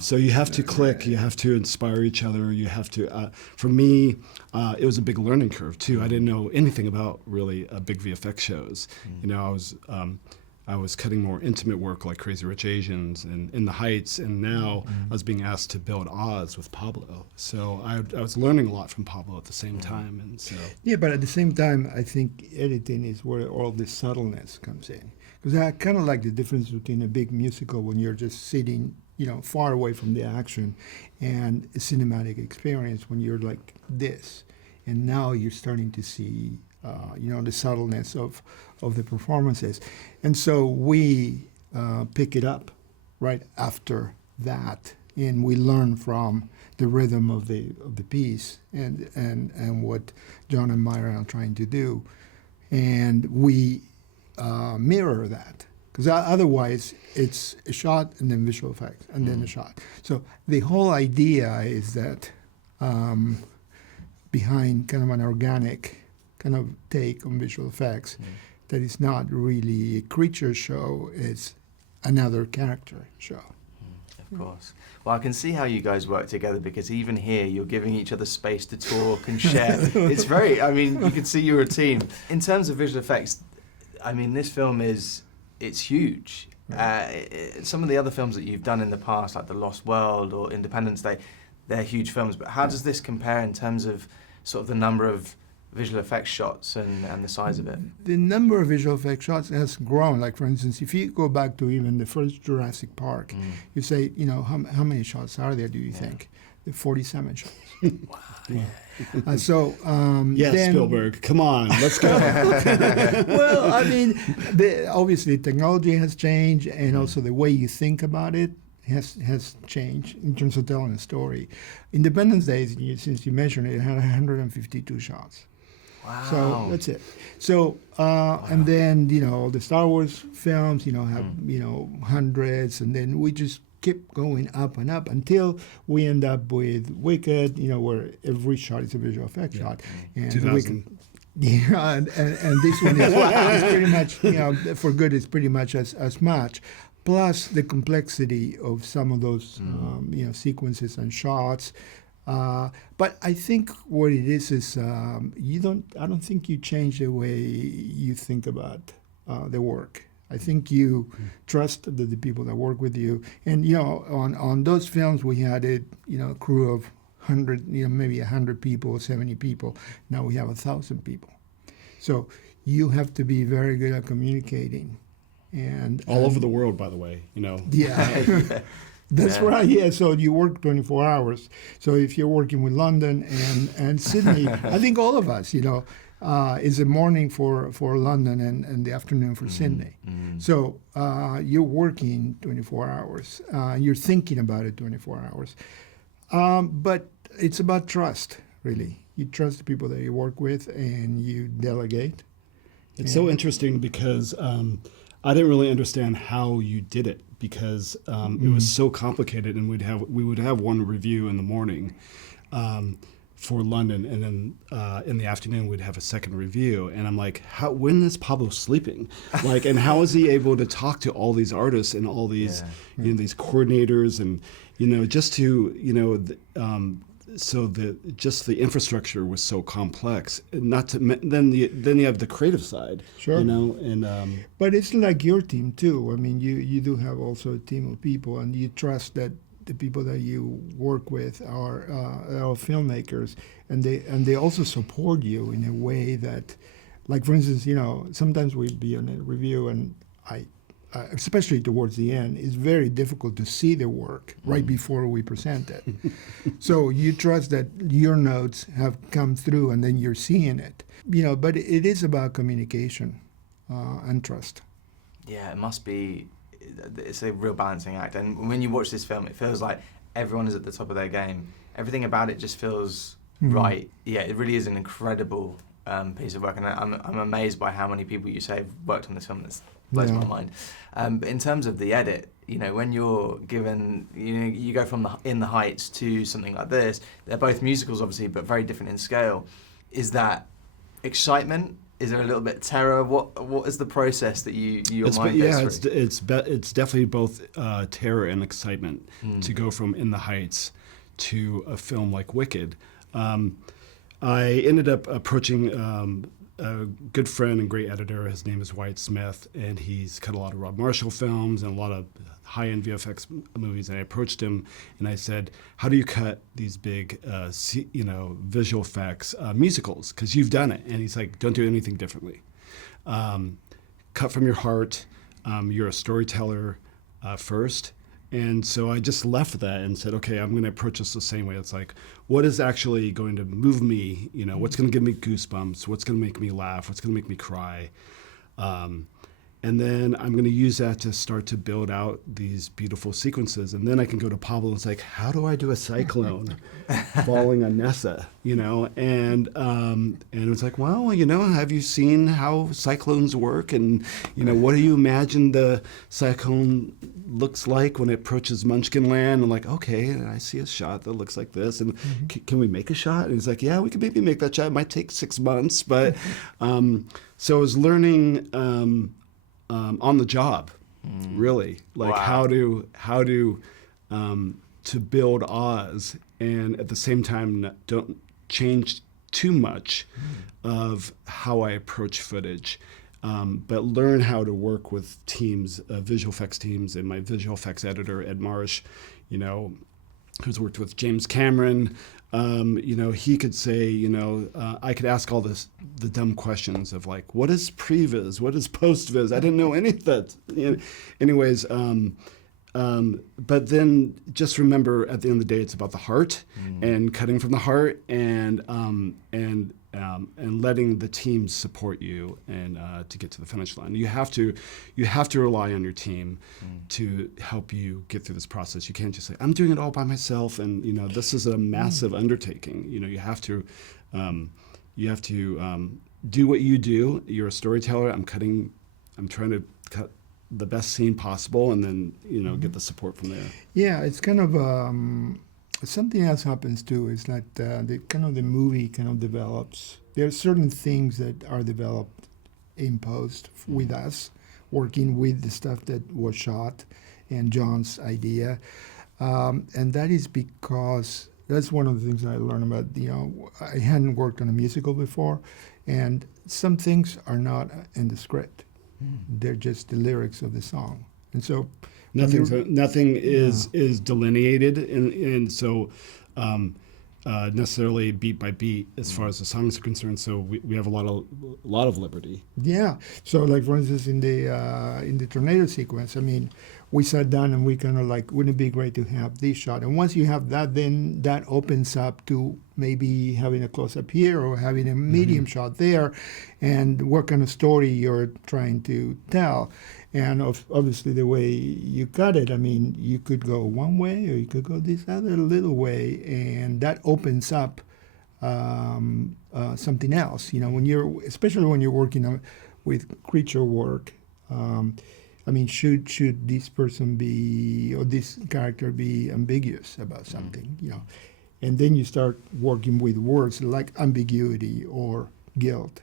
so you have to click, you have to inspire each other, you have to, for me, it was a big learning curve too. I didn't know anything about really big VFX shows. I was cutting more intimate work like Crazy Rich Asians and In the Heights, and now I was being asked to build Oz with Pablo. So I was learning a lot from Pablo at the same time. And so yeah, but at the same time, I think editing is where all this subtleness comes in. Because I kind of like the difference between a big musical when you're just sitting, far away from the action, and a cinematic experience when you're like this. And now you're starting to see the subtleness of the performances. And so we pick it up right after that, and we learn from the rhythm of the piece and what John and Myron are trying to do. And we mirror that, because otherwise it's a shot and then visual effects and then a shot. So the whole idea is that behind kind of an organic kind of take on visual effects, that is not really a creature show, it's another character show. Of course. Well, I can see how you guys work together, because even here you're giving each other space to talk and share. It's very, you can see you're a team. In terms of visual effects, this film it's huge. Some of the other films that you've done in the past, like The Lost World or Independence Day, they're huge films. But how does this compare in terms of sort of the number of visual effects shots and the size of it? The number of visual effects shots has grown. Like, for instance, if you go back to even the first Jurassic Park, you say, how many shots are there, do you think? The 47 shots. Wow. Yeah. Then, Spielberg, come on, let's go. Well, obviously technology has changed, and also the way you think about it has changed in terms of telling a story. Independence Day, since you mentioned it, had 152 shots. Wow. So that's it. So and then the Star Wars films have hundreds, and then we just keep going up and up until we end up with Wicked, where every shot is a visual effect shot, and 2000. Yeah, and this one is pretty much, for good, it's pretty much as much. Plus the complexity of some of those, sequences and shots. But I think what it is I don't think you change the way you think about the work. I think you trust the people that work with you. And, on those films, we had a crew of 100, maybe 100 people, 70 people. Now we have 1,000 people. So you have to be very good at communicating. And All over the world, by the way, Yeah. That's right. Yeah. So you work 24 hours. So if you're working with London and Sydney, I think all of us, is the morning for London and the afternoon for Sydney. So you're working 24 hours. You're thinking about it 24 hours. But it's about trust, really. You trust the people that you work with, and you delegate. It's so interesting because I didn't really understand how you did it, because it was so complicated, and we would have one review in the morning for London, and then in the afternoon we'd have a second review, and I'm like, when is Pablo sleeping? And how is he able to talk to all these artists and all these these coordinators, and just to so just the infrastructure was so complex. Not to then you have the creative side, Sure. and But it's like your team too. I mean, you do have also a team of people, and you trust that the people that you work with are filmmakers, and they also support you in a way that, like for instance, sometimes we'd be on a review, and I especially towards the end, it's very difficult to see the work right before we present it. So you trust that your notes have come through, and then you're seeing it. But it is about communication and trust. Yeah, it must be. It's a real balancing act. And when you watch this film, it feels like everyone is at the top of their game. Everything about it just feels right. Yeah, it really is an incredible piece of work, and I'm amazed by how many people you say have worked on this film. That blows my mind. But in terms of the edit, when you're given, you go from In the Heights to something like this. They're both musicals, obviously, but very different in scale. Is that excitement? Is there a little bit of terror? What is the process that your mind goes through? It's definitely both terror and excitement to go from In the Heights to a film like Wicked. I ended up approaching a good friend and great editor. His name is Wyatt Smith, and he's cut a lot of Rob Marshall films and a lot of high-end VFX movies. And I approached him and I said, "How do you cut these big, visual effects musicals? Because you've done it." And he's like, "Don't do anything differently. Cut from your heart. You're a storyteller first." And so I just left that and said, okay, I'm going to approach this the same way. It's like, what is actually going to move me? What's going to give me goosebumps? What's going to make me laugh? What's going to make me cry? And then I'm going to use that to start to build out these beautiful sequences. And then I can go to Pablo and it's like, how do I do a cyclone falling on Nessa? And it's like, well, have you seen how cyclones work? And, what do you imagine the cyclone looks like when it approaches Munchkin Land? I'm like, okay, and I see a shot that looks like this. And can we make a shot? And he's like, yeah, we could maybe make that shot. It might take 6 months. But so I was learning on the job, really, like how to build Oz, and at the same time don't change too much of how I approach footage, but learn how to work with teams, visual effects teams, and my visual effects editor Ed Marsh, who's worked with James Cameron. He could say, I could ask all the dumb questions of like, what is previs? What is post-vis? I didn't know any of that. Anyways, but then just remember at the end of the day, it's about the heart and cutting from the heart and letting the team support you and to get to the finish line. You have to rely on your team to help you get through this process. You can't just say, I'm doing it all by myself, and this is a massive undertaking. You have to you have to do what you do. You're a storyteller. I'm trying to cut the best scene possible, and then get the support from there. Yeah, it's kind of something else happens too. Is that the movie kind of develops. There are certain things that are developed in post with us, working with the stuff that was shot, and John's idea, and that is because that's one of the things I learned about. I hadn't worked on a musical before, and some things are not in the script. They're just the lyrics of the song, and so nothing is delineated, and so necessarily beat by beat as far as the songs are concerned. So we have a lot of liberty. Yeah. So like for instance, in the tornado sequence, I mean, we sat down and we kind of like, wouldn't it be great to have this shot? And once you have that, then that opens up to maybe having a close-up here or having a medium shot there, and what kind of story you're trying to tell. And obviously the way you cut it, I mean, you could go one way or you could go this other little way, and that opens up something else. Especially when you're working with creature work. I mean, should this person be, or this character be ambiguous about something, And then you start working with words like ambiguity or guilt,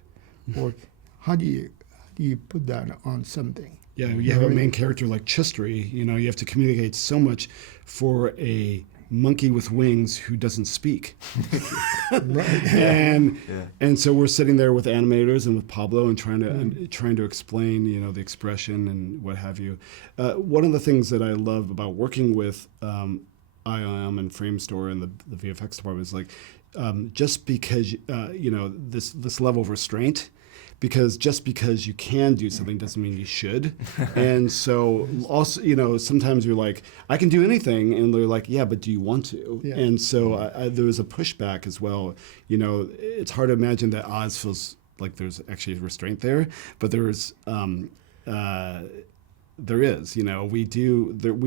or how do you put that on something? Yeah, you have a main character like Chistry, you have to communicate so much for a monkey with wings who doesn't speak. Right. And so we're sitting there with animators and with Pablo and trying to explain, the expression and what have you. One of the things that I love about working with IOM and Framestore and the VFX department is like, just because this level of restraint. Because just because you can do something doesn't mean you should. And so also, sometimes you're like, I can do anything. And they're like, yeah, but do you want to? Yeah. And so there was a pushback as well. It's hard to imagine that Oz feels like there's actually restraint there, but there is, we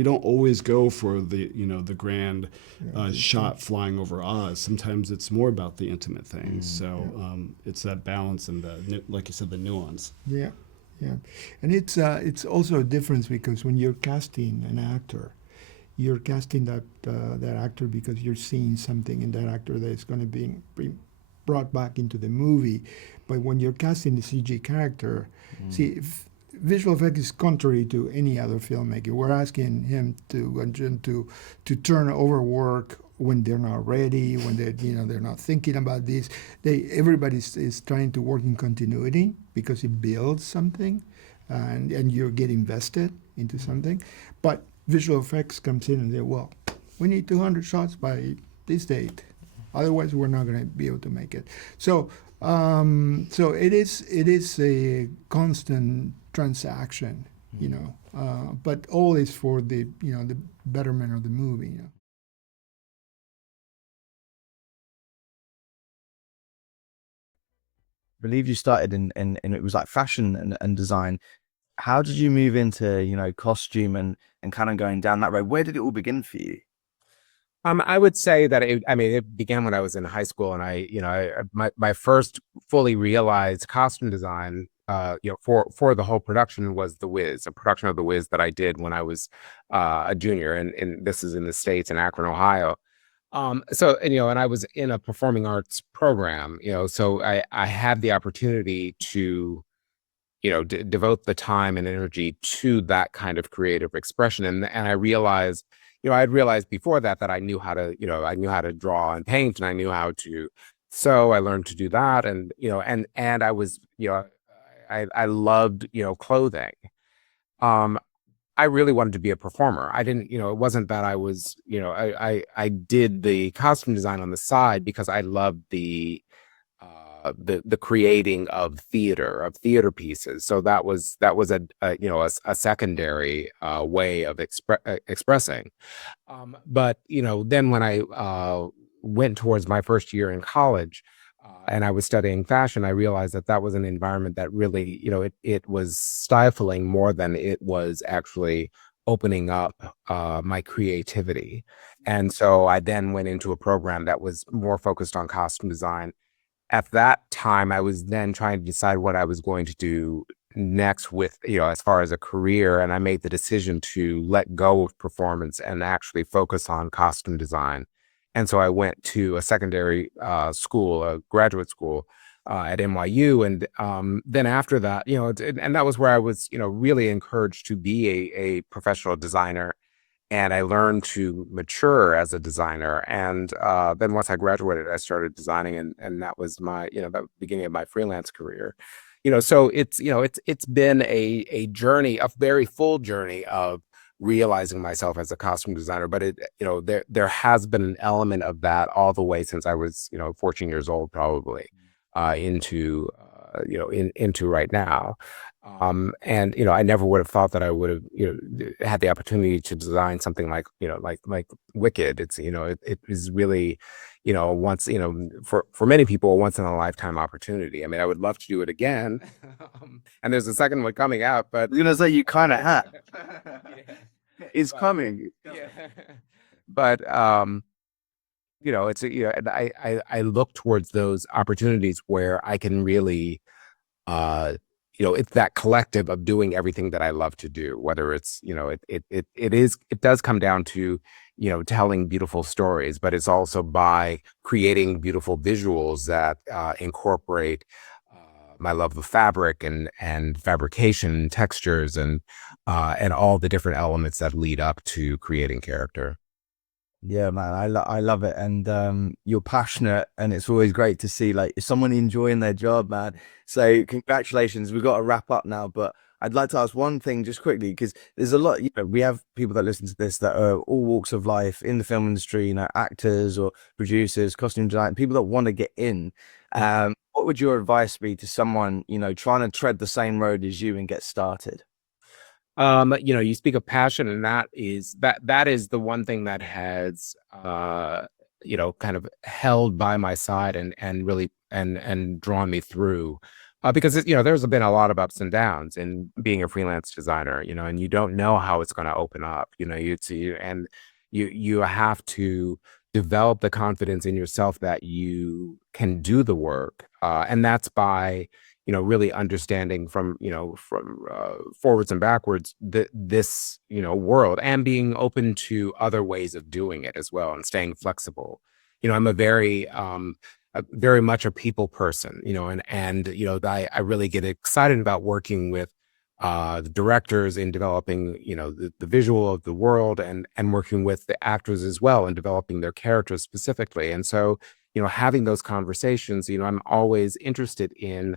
don't always go for the grand shot flying over Oz. Sometimes it's more about the intimate things. So it's that balance and like you said, the nuance. Yeah, and it's also a difference because when you're casting an actor, you're casting that actor because you're seeing something in that actor that is going to be brought back into the movie. But when you're casting the CG character, visual effect is contrary to any other filmmaker. We're asking him to turn over work when they're not ready, when they're not thinking about this. Everybody is trying to work in continuity because it builds something, and you get invested into something. But visual effects comes in and say, well, we need 200 shots by this date, otherwise we're not going to be able to make it. So it is a constant transaction, but always for the betterment of the movie. I believe you started in it was like fashion and design. How did you move into costume and kind of going down that road? Where did it all begin for you? I would say that it began when I was in high school, and my first fully realized costume design, for the whole production was The Wiz, a production of The Wiz that I did when I was a junior, and this is in the States in Akron, Ohio. And I was in a performing arts program, so I had the opportunity to devote the time and energy to that kind of creative expression, and I realized. I'd realized before that I knew how to draw and paint, and I knew how to sew. I learned to do that, and I was, I loved, clothing. I really wanted to be a performer. I didn't, it wasn't that I was, I did the costume design on the side because I loved the creating of theater pieces. So that was a secondary way of expressing. But then when I went towards my first year in college, and I was studying fashion, I realized that was an environment that really, it was stifling more than it was actually opening up my creativity. And so I then went into a program that was more focused on costume design. at that time, I was then trying to decide what I was going to do next with, as far as a career. And I made the decision to let go of performance and actually focus on costume design. And so I went to a secondary school, a graduate school at NYU. And then after that, and that was where I was, really encouraged to be a professional designer, and I learned to mature as a designer. And then once I graduated, I started designing, and that was my, the beginning of my freelance career. So it's been a journey, a very full journey of realizing myself as a costume designer. But there has been an element of that all the way since I was 14 years old, probably, into into right now. And I never would have thought that I would have had the opportunity to design something like like Wicked. It's it is really once for many people, a once in a lifetime opportunity. I mean, I would love to do it again. And there's a second one coming out, but You're gonna say you kind of have. It's But- coming. yeah. But it's and I look towards those opportunities where I can really uh it's that collective of doing everything that I love to do, whether it's it does come down to telling beautiful stories, but it's also by creating beautiful visuals that incorporate my love of fabric and fabrication and textures and all the different elements that lead up to creating character. Yeah, man, I love it, and you're passionate, and it's always great to see like someone enjoying their job, man. So congratulations. We've got to wrap up now, but I'd like to ask one thing just quickly because there's a lot. We have people that listen to this that are all walks of life in the film industry, actors or producers, costume design, people that want to get in. What would your advice be to someone trying to tread the same road as you and get started? You speak of passion, and that is the one thing that has kind of held by my side and really and drawn me through. Because there's been a lot of ups and downs in being a freelance designer, and you don't know how it's going to open up. You have to develop the confidence in yourself that you can do the work, and that's by really understanding from forwards and backwards this world, and being open to other ways of doing it as well, and staying flexible. I'm very much a people person, and I really get excited about working with the directors in developing the visual of the world, and working with the actors as well and developing their characters specifically. And so having those conversations, I'm always interested in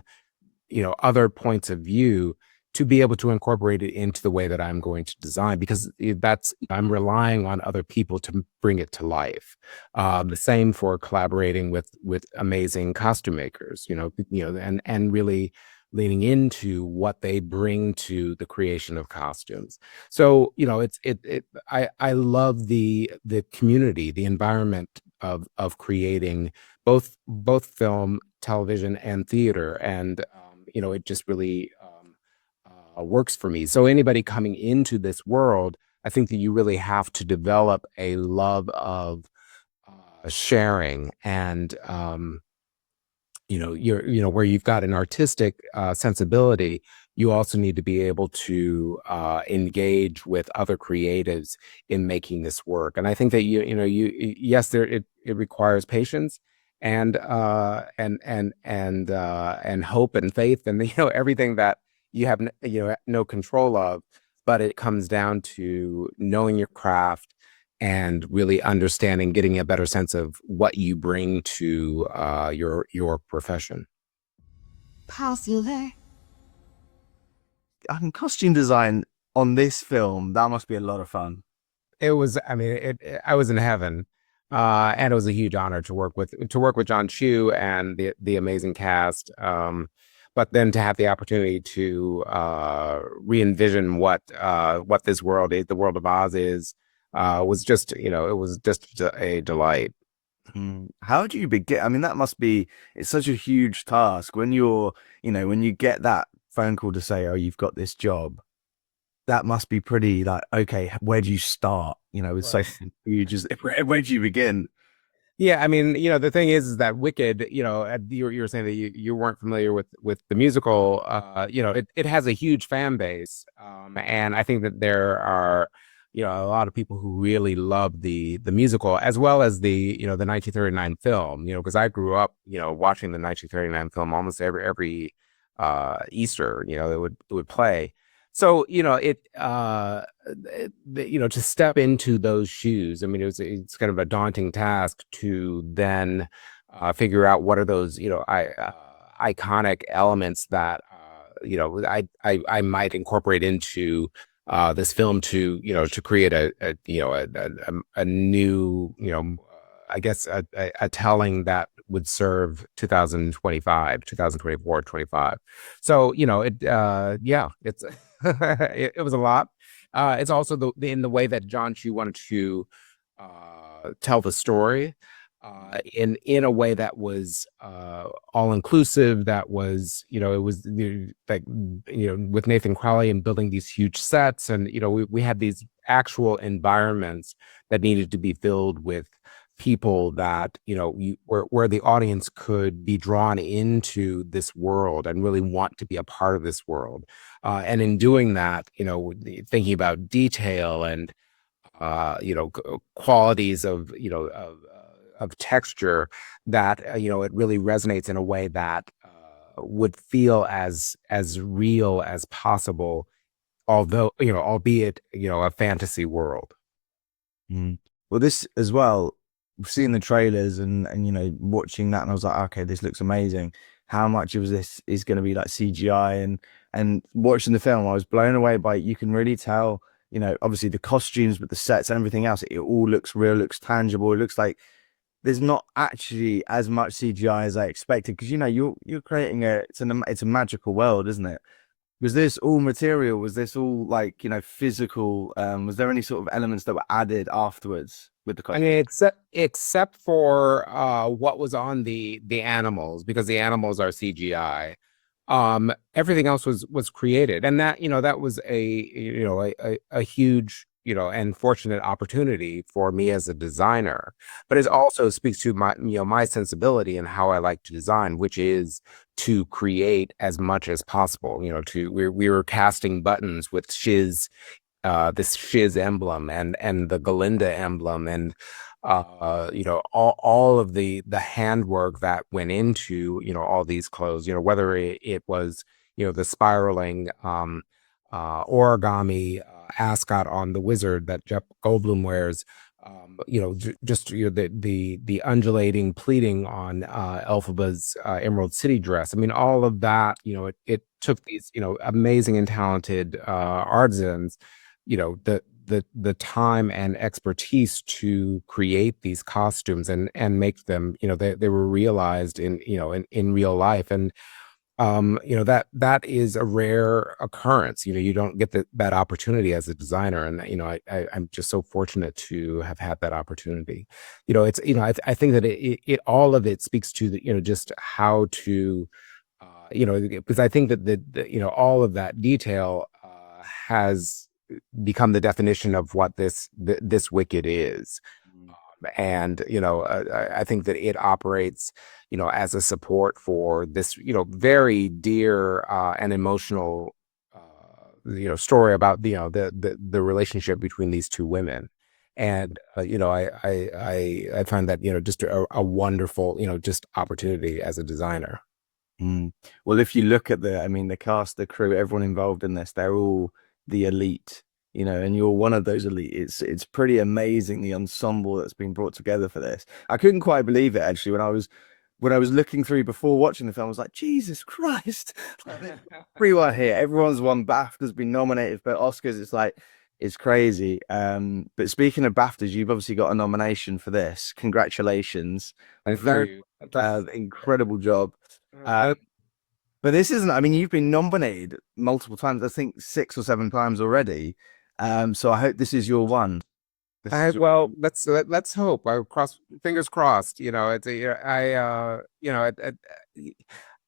other points of view to be able to incorporate it into the way that I'm going to design, because I'm relying on other people to bring it to life. The same for collaborating with amazing costume makers, and really leaning into what they bring to the creation of costumes. So, I love the community, the environment of creating both film, television, and theater. And it just really works for me. So anybody coming into this world, I think that you really have to develop a love of sharing, and where you've got an artistic sensibility, you also need to be able to engage with other creatives in making this work. And I think that yes, it requires patience and hope and faith, and everything that you have no control of. But it comes down to knowing your craft and really understanding, getting a better sense of what you bring to your profession. Popular. Costume design on this film, that must be a lot of fun. It was, I mean, I was in heaven, and it was a huge honor to work with John Chu and the amazing cast. But then to have the opportunity to re-envision what this world is, the world of Oz is, was just it was just a delight. How do you begin? I mean, that must be, it's such a huge task when you're, when you get that phone call to say, oh, you've got this job. That must be pretty like, okay, where do you start? It's so you just, where do you begin? Yeah, I mean, the thing is that Wicked, you were saying that you weren't familiar with the musical. It has a huge fan base, and I think that there are, a lot of people who really love the musical as well as the 1939 film. Because I grew up, watching the 1939 film almost every Easter. It would play. So, to step into those shoes, I mean, it's kind of a daunting task to then figure out what are those, iconic elements that, I might incorporate into this film to create a new, I guess a telling that would serve 2025, 2024, 25. So, yeah, it's it was a lot. It's also in the way that John Chu wanted to tell the story in a way that was all inclusive. That was, it was like, with Nathan Crowley and building these huge sets, and we had these actual environments that needed to be filled with people that where the audience could be drawn into this world and really want to be a part of this world, and in doing that, thinking about detail and qualities of texture that it really resonates in a way that would feel as real as possible, although albeit a fantasy world. Mm. Well, this as well, seeing the trailers and watching that, and I was like, okay, this looks amazing. How much of this is going to be like CGI? And watching the film, I was blown away by it. You can really tell, obviously the costumes, but the sets and everything else, it all looks real, looks tangible. It looks like there's not actually as much CGI as I expected, because you're creating it's a magical world, isn't it? Was this all material? Was this all like, physical? Was there any sort of elements that were added afterwards with the I mean, costume? except for what was on the animals, because the animals are CGI. Everything else was created, and that was a huge and fortunate opportunity for me as a designer. But it also speaks to my sensibility and how I like to design, which is to create as much as possible. We were casting buttons with this shiz emblem and the Galinda emblem, and all of the handwork that went into all these clothes, whether it was the spiraling origami ascot on the wizard that Jeff Goldblum wears, just the undulating pleating on Elphaba's Emerald City dress. I mean, all of that, it took these amazing and talented artisans, the time and expertise to create these costumes and make them, they were realized in real life. And that is a rare occurrence. You don't get that opportunity as a designer, and I'm just so fortunate to have had that opportunity. It's I think that it all of it speaks to just how to because I think that all of that detail has become the definition of what this Wicked is. And I think that it operates as a support for this very dear and emotional story about the relationship between these two women. And I find that just a wonderful just opportunity as a designer. Mm. Well, if you look at the cast, the crew, everyone involved in this, they're all the elite, and you're one of those elite. It's pretty amazing, the ensemble that's been brought together for this. I couldn't quite believe it actually when I was looking through before watching the film. I was like, Jesus Christ, everyone here, everyone's won BAFTA's, been nominated for Oscars. It's crazy. But speaking of BAFTAs, you've obviously got a nomination for this. Congratulations. Thank Very you. incredible job. But this isn't, you've been nominated multiple times, I think 6 or 7 times already. So I hope this is your one. Well, let's hope. Fingers crossed. I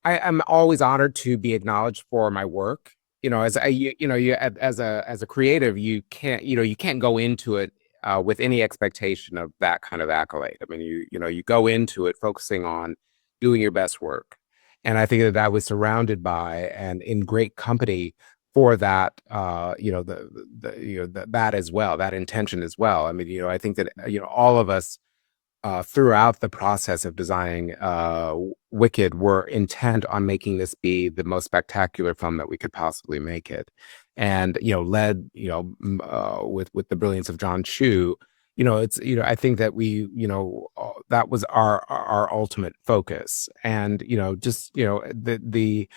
am always honored to be acknowledged for my work. As a creative, you can't go into it with any expectation of that kind of accolade. I mean, you go into it focusing on doing your best work, and I think that I was surrounded by and in great company for that. That as well, that intention as well. I mean, I think that all of us throughout the process of designing Wicked were intent on making this be the most spectacular film that we could possibly make it. And, led, with the brilliance of John Chu, I think that that was our ultimate focus. And, just, the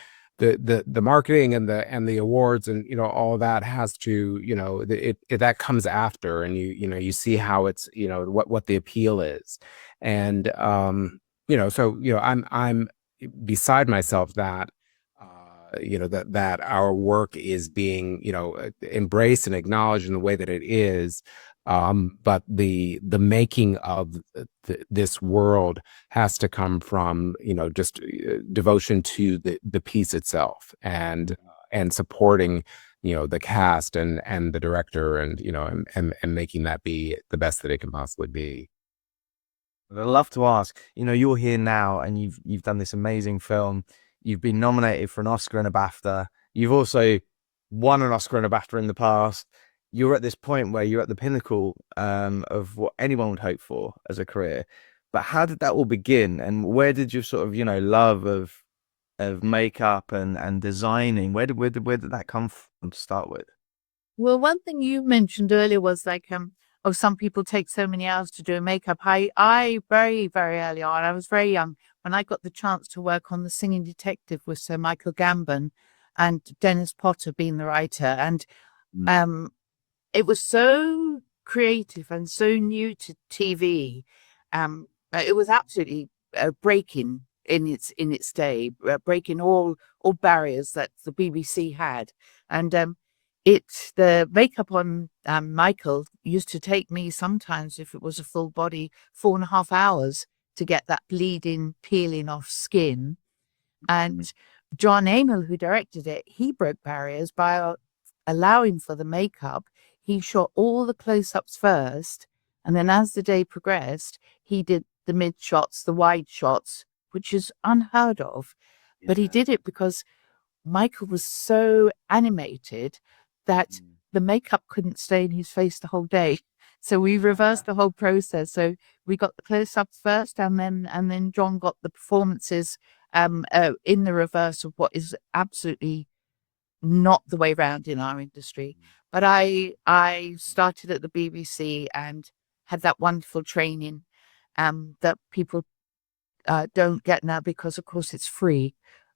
marketing and the awards and all that has to that comes after, and you see how it's what the appeal is. And I'm beside myself that that our work is being embraced and acknowledged in the way that it is. But the making of this world has to come from just devotion to the piece itself, and supporting the cast and the director, and and making that be the best that it can possibly be. I'd love to ask, you're here now and you've done this amazing film. You've been nominated for an Oscar and a BAFTA. You've also won an Oscar and a BAFTA in the past. You're at this point where you're at the pinnacle of what anyone would hope for as a career. But how did that all begin? And where did your sort of, love of makeup and designing, where did that come from to start with? Well, one thing you mentioned earlier was like, oh, some people take so many hours to do makeup. I very, very early on, I was very young, when I got the chance to work on The Singing Detective with Sir Michael Gambon and Dennis Potter being the writer. And it was so creative and so new to TV. It was absolutely breaking in its day, breaking all barriers that the BBC had. And the makeup on Michael used to take me sometimes, if it was a full body, 4.5 hours to get that bleeding, peeling off skin. And John Amell, who directed it, he broke barriers by allowing for the makeup. He shot all the close-ups first, and then as the day progressed, he did the mid shots, the wide shots, which is unheard of. But he did it because Michael was so animated that the makeup couldn't stay in his face the whole day. So we reversed the whole process. So we got the close-ups first, and then John got the performances in the reverse of what is absolutely not the way round in our industry. But I started at the BBC and had that wonderful training that people don't get now, because of course it's free.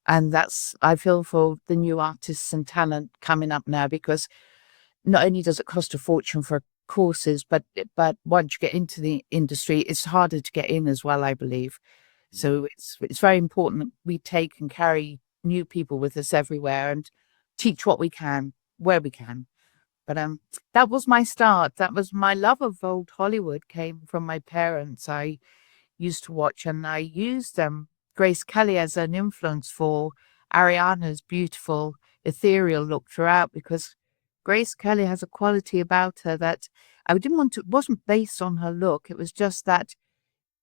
And I feel for the new artists and talent coming up now, because not only does it cost a fortune for courses, but once you get into the industry, it's harder to get in as well, I believe. So it's very important that we take and carry new people with us everywhere and teach what we can, where we can. But that was my start. That was my love of old Hollywood, came from my parents. I used to watch, and I used Grace Kelly as an influence for Ariana's beautiful ethereal look throughout, because Grace Kelly has a quality about her that it wasn't based on her look. It was just that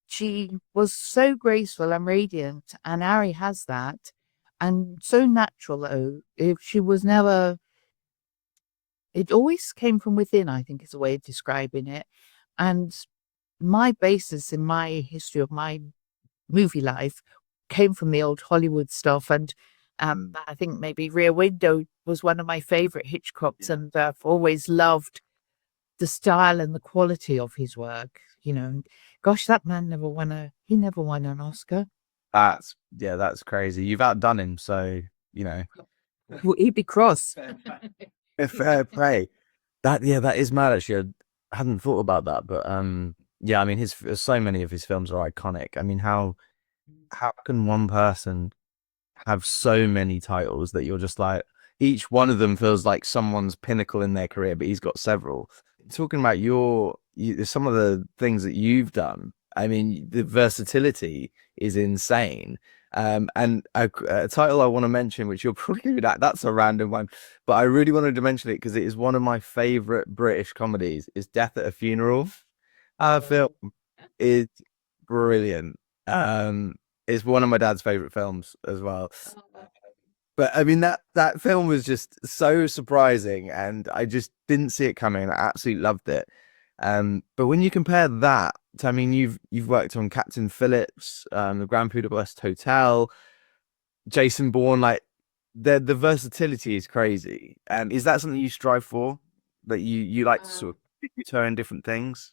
she was so graceful and radiant, and Ari has that, and so natural though. If she was never, it always came from within, I think is a way of describing it. And my basis in my history of my movie life came from the old Hollywood stuff. And I think maybe Rear Window was one of my favorite Hitchcocks, and I've always loved the style and the quality of his work. Gosh, that man never won an Oscar. That's crazy. You've outdone him, so Well, he'd be cross. fair play. That is mad. Actually, I hadn't thought about that, but yeah, I mean, so many of his films are iconic. I mean, how can one person have so many titles that you're just like, each one of them feels like someone's pinnacle in their career, but he's got several. Talking about some of the things that you've done, I mean, the versatility is insane. And a title I want to mention, which you're probably that's a random one, but I really wanted to mention it because it is one of my favorite British comedies. Is Death at a Funeral. Film is brilliant. It's one of my dad's favorite films as well. But I mean that film was just so surprising, and I just didn't see it coming. I absolutely loved it. But when you compare that to, I mean, you've worked on Captain Phillips, the Grand Budapest Hotel, Jason Bourne, like the versatility is crazy. Is that something you strive for? That you like to sort of dip your toe in different things?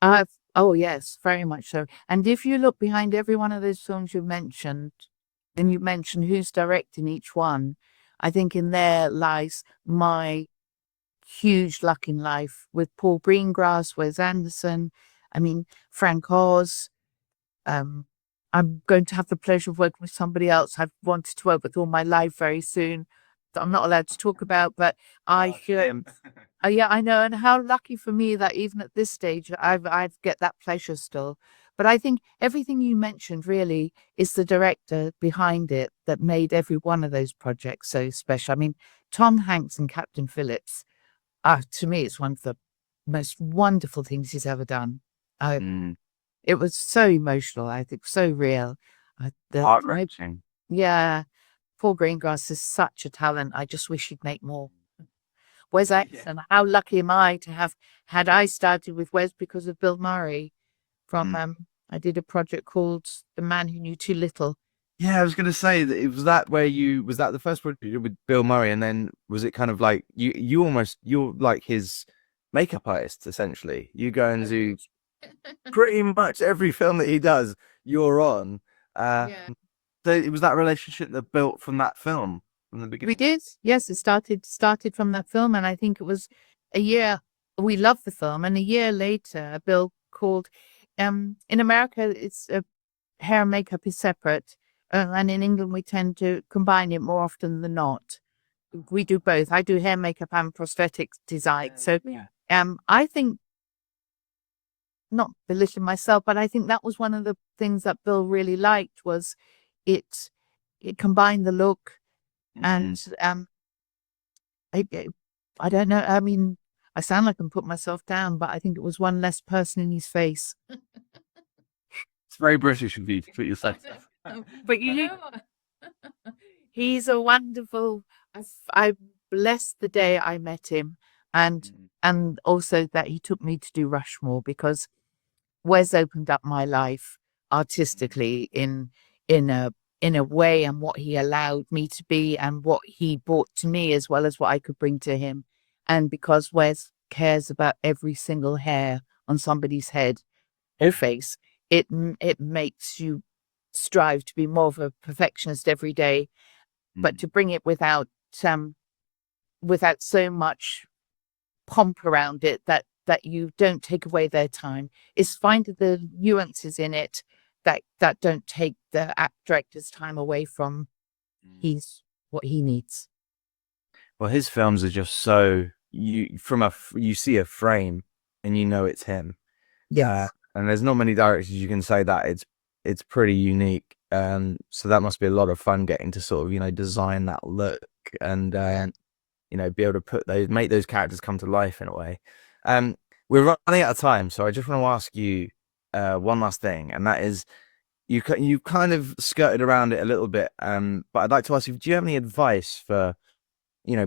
Oh yes, very much so. And if you look behind every one of those films you mentioned, then you mention who's directing each one. I think in there lies my huge luck in life with Paul Greengrass, Wes Anderson, I mean, Frank Oz. I'm going to have the pleasure of working with somebody else I've wanted to work with all my life very soon that I'm not allowed to talk about, but I should. Yeah, I know, and how lucky for me that even at this stage I get that pleasure still. But I think everything you mentioned really is the director behind it that made every one of those projects so special. I mean, Tom Hanks and Captain Phillips, to me, it's one of the most wonderful things he's ever done. It was so emotional, I think, so real. Heart-wrenching. Yeah, Paul Greengrass is such a talent. I just wish he'd make more. Wes Anderson, how lucky am I to have had I started with Wes because of Bill Murray from I did a project called The Man Who Knew Too Little. Yeah, I was gonna say that was that the first project you did with Bill Murray, and then was it kind of like you're like his makeup artist essentially. You go and do pretty much every film that he does, you're on. So it was that relationship that built from that film from the We beginning. did, yes. It started from that film, and I think it was a year. We loved the film, and a year later, Bill called. In America, it's hair and makeup is separate, and in England we tend to combine it more often than not. We do both. I do hair, makeup, and prosthetics design. So, I think, not belittling myself, but I think that was one of the things that Bill really liked was it combined the look and I don't know. I mean, I sound like I'm putting myself down, but I think it was one less person in his face. It's very British of you to put yourself. But he's a wonderful. I blessed the day I met him, and also that he took me to do Rushmore because Wes opened up my life artistically in a in a way, and what he allowed me to be and what he brought to me as well as what I could bring to him. And because Wes cares about every single hair on somebody's head or face, it makes you strive to be more of a perfectionist every day, but to bring it without so much pomp around it that you don't take away their time. Is finding the nuances in it that don't take the act director's time away from what he needs. Well, his films are just so you see a frame and you know it's him. Yeah. And there's not many directors you can say that it's pretty unique. So that must be a lot of fun getting to sort of, design that look and be able to make those characters come to life in a way. We're running out of time, so I just want to ask you one last thing, and that is you kind of skirted around it a little bit, but I'd like to ask you, do you have any advice for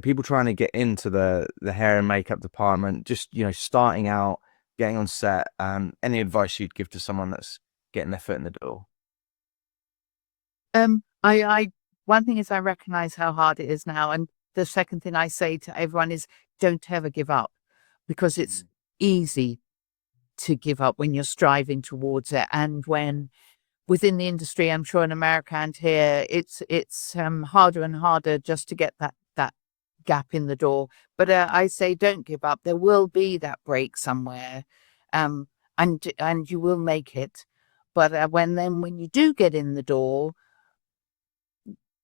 people trying to get into the hair and makeup department, just starting out, getting on set? Any advice you'd give to someone that's getting their foot in the door? I one thing is I recognize how hard it is now, and the second thing I say to everyone is don't ever give up, because it's easy to give up when you're striving towards it, and when within the industry, I'm sure in America and here, it's harder and harder just to get that gap in the door. But I say don't give up. There will be that break somewhere, and you will make it. But when you do get in the door,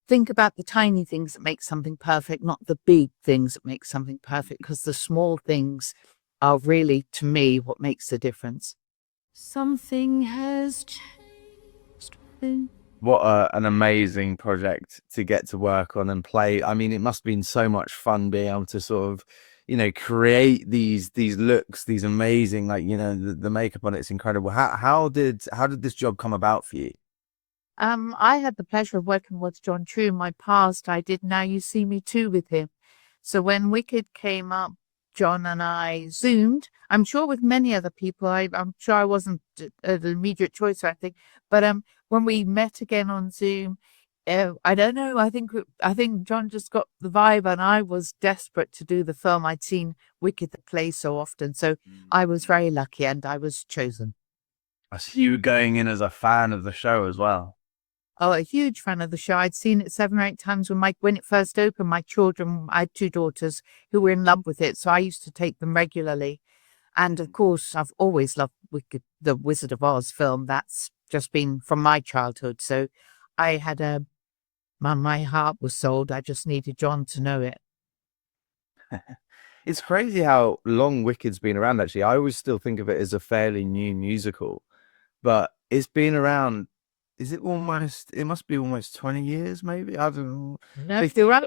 think about the tiny things that make something perfect, not the big things that make something perfect, because the small things are really, to me, what makes the difference. Something has changed within What an amazing project to get to work on and play. I mean, it must have been so much fun being able to sort of, create these looks, these amazing, like, the makeup on it's incredible. How did this job come about for you? I had the pleasure of working with John True in my past. I did Now You See Me Too with him. So when Wicked came up, John and I Zoomed. I'm sure with many other people, I'm sure I wasn't an immediate choice or anything. But when we met again on Zoom, I don't know. I think John just got the vibe, and I was desperate to do the film. I'd seen Wicked the play so often, so I was very lucky, and I was chosen. I see you going in as a fan of the show as well. Oh, a huge fan of the show. I'd seen it 7 or 8 times when it first opened. My children, I had 2 daughters who were in love with it, so I used to take them regularly. And of course, I've always loved the Wizard of Oz film. That's just been from my childhood. So I had my heart was sold. I just needed John to know it. It's crazy how long Wicked's been around, actually. I always still think of it as a fairly new musical, but it's been around. It must be almost 20 years, maybe? I don't know. No, you're right.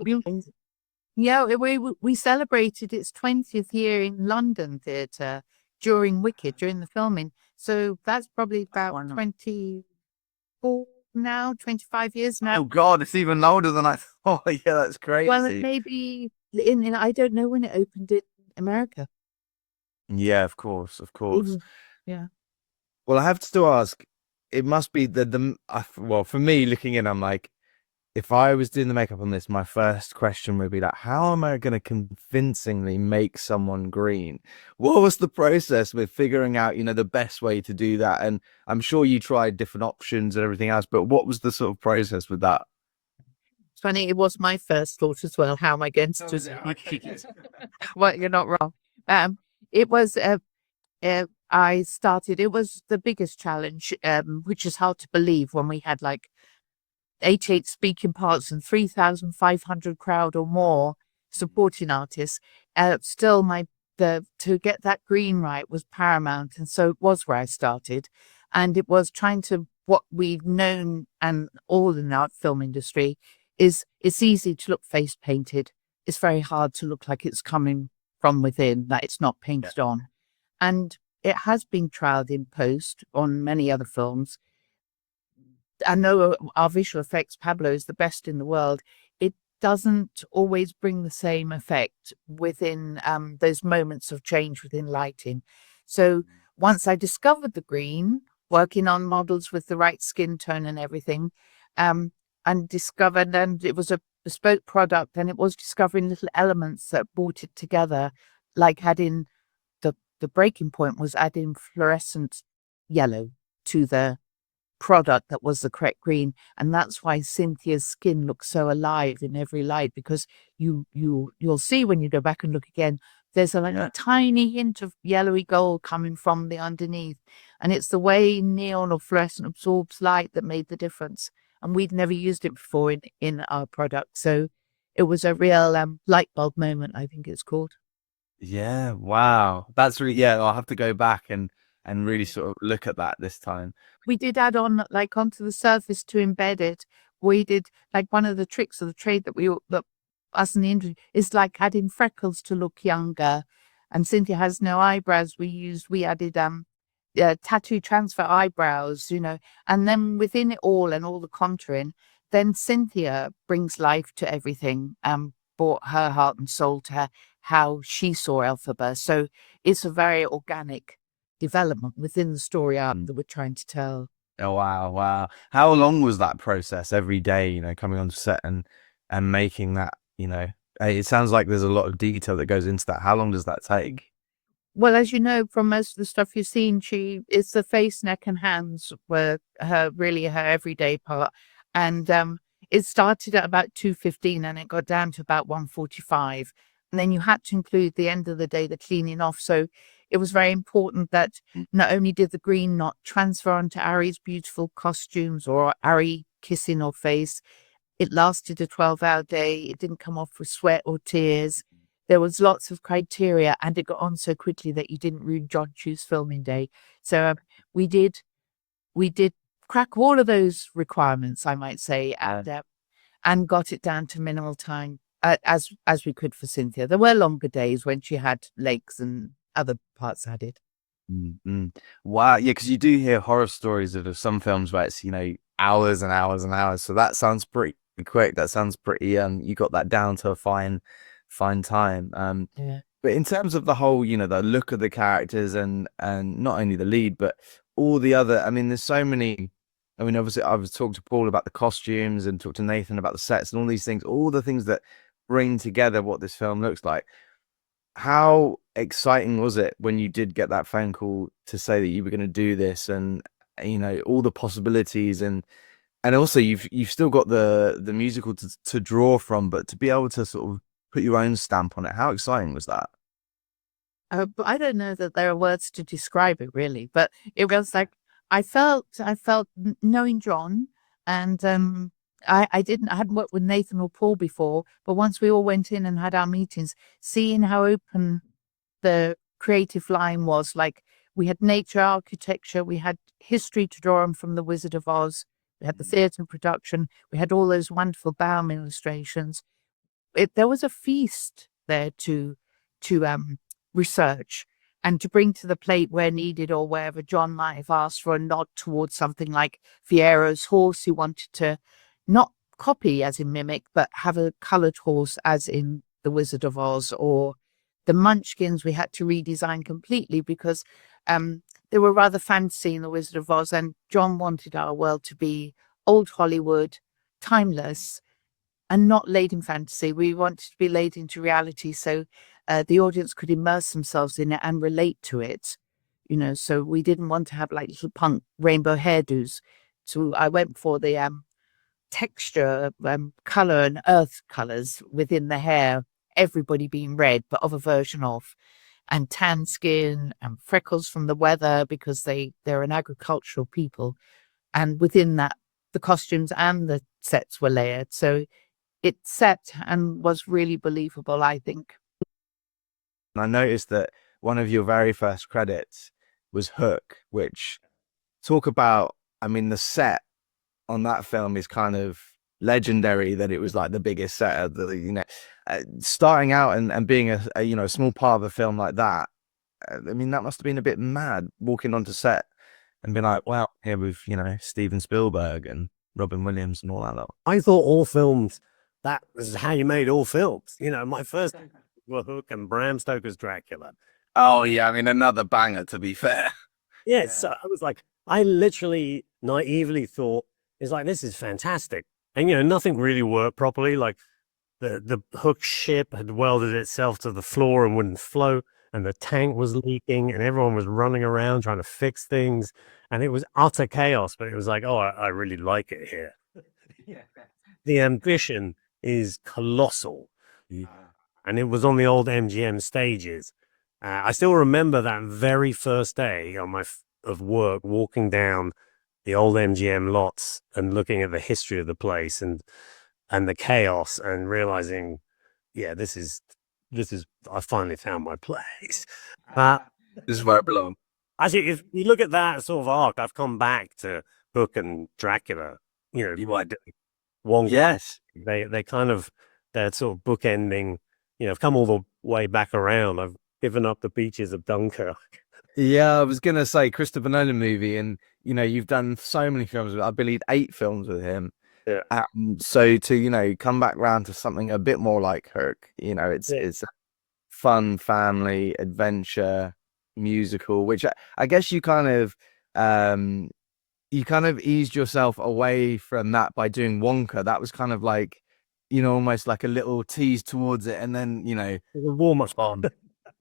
Yeah, we celebrated its 20th year in London Theatre during Wicked, during the filming. So that's probably about 24 now, 25 years now. Oh God, it's even older than I thought. Yeah, that's Well, it crazy. may be I don't know when it opened in America. Yeah, of course, of course. Yeah. Well, I have to still ask, it must be well, for me looking in, I'm like, if I was doing the makeup on this, my first question would be like, how am I going to convincingly make someone green? What was the process with figuring out, the best way to do that? And I'm sure you tried different options and everything else, but what was the sort of process with that? It's funny, it was my first thought as well. How am I going to do it? Well, you're not wrong. It was it was the biggest challenge, which is hard to believe when we had like 88 speaking parts and 3,500 crowd or more supporting artists. Still, to get that green right was paramount, and so it was where I started, and it was trying to what we've known and all in the art film industry is it's easy to look face painted. It's very hard to look like it's coming from within, that it's not painted on, and it has been trialed in post on many other films. I know our visual effects, Pablo, is the best in the world. It doesn't always bring the same effect within those moments of change within lighting. So once I discovered the green, working on models with the right skin tone and everything, and discovered, and it was a bespoke product, and it was discovering little elements that brought it together, like adding the breaking point was adding fluorescent yellow to the product that was the correct green, and that's why Cynthia's skin looks so alive in every light, because you'll see when you go back and look again, there's a tiny hint of yellowy gold coming from the underneath, and it's the way neon or fluorescent absorbs light that made the difference, and we'd never used it before in our product, so it was a real light bulb moment, I think it's called. Yeah, wow. That's really, yeah, I'll have to go back and really sort of look at that this time. We did add on, like, onto the surface to embed it. We did, like, one of the tricks of the trade that us in the industry is like adding freckles to look younger. And Cynthia has no eyebrows. We added tattoo transfer eyebrows, and then within it all and all the contouring, then Cynthia brings life to everything. Brought her heart and soul to how she saw Elphaba. So it's a very organic development within the story arc that we're trying to tell. Oh, wow, wow. How long was that process every day, coming on set and making that, it sounds like there's a lot of detail that goes into that. How long does that take? Well, as you know from most of the stuff you've seen, it's the face, neck, and hands were her everyday part, and it started at about 2:15 and it got down to about 1:45, and then you had to include the end of the day, the cleaning off. So it was very important that not only did the green not transfer onto Ari's beautiful costumes or Ari kissing her face, it lasted a 12-hour day. It didn't come off with sweat or tears. There was lots of criteria, and it got on so quickly that you didn't ruin John Chu's filming day. So we did crack all of those requirements, I might say, and got it down to minimal time as we could for Cynthia. There were longer days when she had legs and other parts added. Wow, yeah, because you do hear horror stories of some films where it's, hours and hours and hours. So that sounds pretty quick. That sounds pretty, you got that down to a fine time. Yeah. But in terms of the whole, the look of the characters and not only the lead, but all the other, I mean, there's so many. I mean, obviously, I've talked to Paul about the costumes and talked to Nathan about the sets and all these things, all the things that bring together what this film looks like. How exciting was it when you did get that phone call to say that you were going to do this, and all the possibilities, and also you've still got the musical to draw from, but to be able to sort of put your own stamp on it, how exciting was that? But I don't know that there are words to describe it really, but it was like I felt knowing John, and I hadn't worked with Nathan or Paul before, but once we all went in and had our meetings, seeing how open the creative line was, like we had nature, architecture, we had history to draw on from The Wizard of Oz, we had the theatre production, we had all those wonderful Baum illustrations. There was a feast there to research and to bring to the plate where needed, or wherever John might have asked for a nod towards something like Fiero's horse, who wanted to not copy as in mimic, but have a coloured horse as in The Wizard of Oz, or the Munchkins we had to redesign completely because they were rather fancy in The Wizard of Oz, and John wanted our world to be old Hollywood, timeless, and not laid in fantasy. We wanted to be laid into reality, so the audience could immerse themselves in it and relate to it. So we didn't want to have like little punk rainbow hairdos. So I went for the texture, color, and earth colors within the hair. Everybody being red, but of a version of, and tan skin and freckles from the weather because they're an agricultural people, and within that, the costumes and the sets were layered. So it set and was really believable, I think. And I noticed that one of your very first credits was Hook, which talk about, I mean, the set on that film is kind of legendary, that it was like the biggest set of the, starting out and being a small part of a film like that. I mean, that must have been a bit mad walking onto set and being like, wow, here with, Steven Spielberg and Robin Williams and all that lot. I thought all films, that was how you made all films. My first were Hook and Bram Stoker's Dracula. Oh yeah, I mean, another banger, to be fair. Yeah, so I was like, I literally naively thought, it's like, this is fantastic. And, nothing really worked properly. Like the Hook ship had welded itself to the floor and wouldn't float, and the tank was leaking, and everyone was running around trying to fix things. And it was utter chaos, but it was like, oh, I really like it here. The ambition is colossal. And it was on the old MGM stages. I still remember that very first day on of work, walking down the old MGM lots and looking at the history of the place and the chaos, and realizing, yeah, this is I finally found my place. This is where I belong. Actually, if you look at that sort of arc, I've come back to Hook and Dracula. You might do. Wonka. Yes. They kind of, they're sort of bookending. I've come all the way back around. I've given up the beaches of Dunkirk. Yeah, I was gonna say Christopher Nolan movie, and you've done so many films. I believe 8 films with him. Yeah. So to come back round to something a bit more like Hook, it's a fun family adventure musical, which I guess you kind of eased yourself away from that by doing Wonka. That was kind of like, almost like a little tease towards it, and then it was a warm-up on.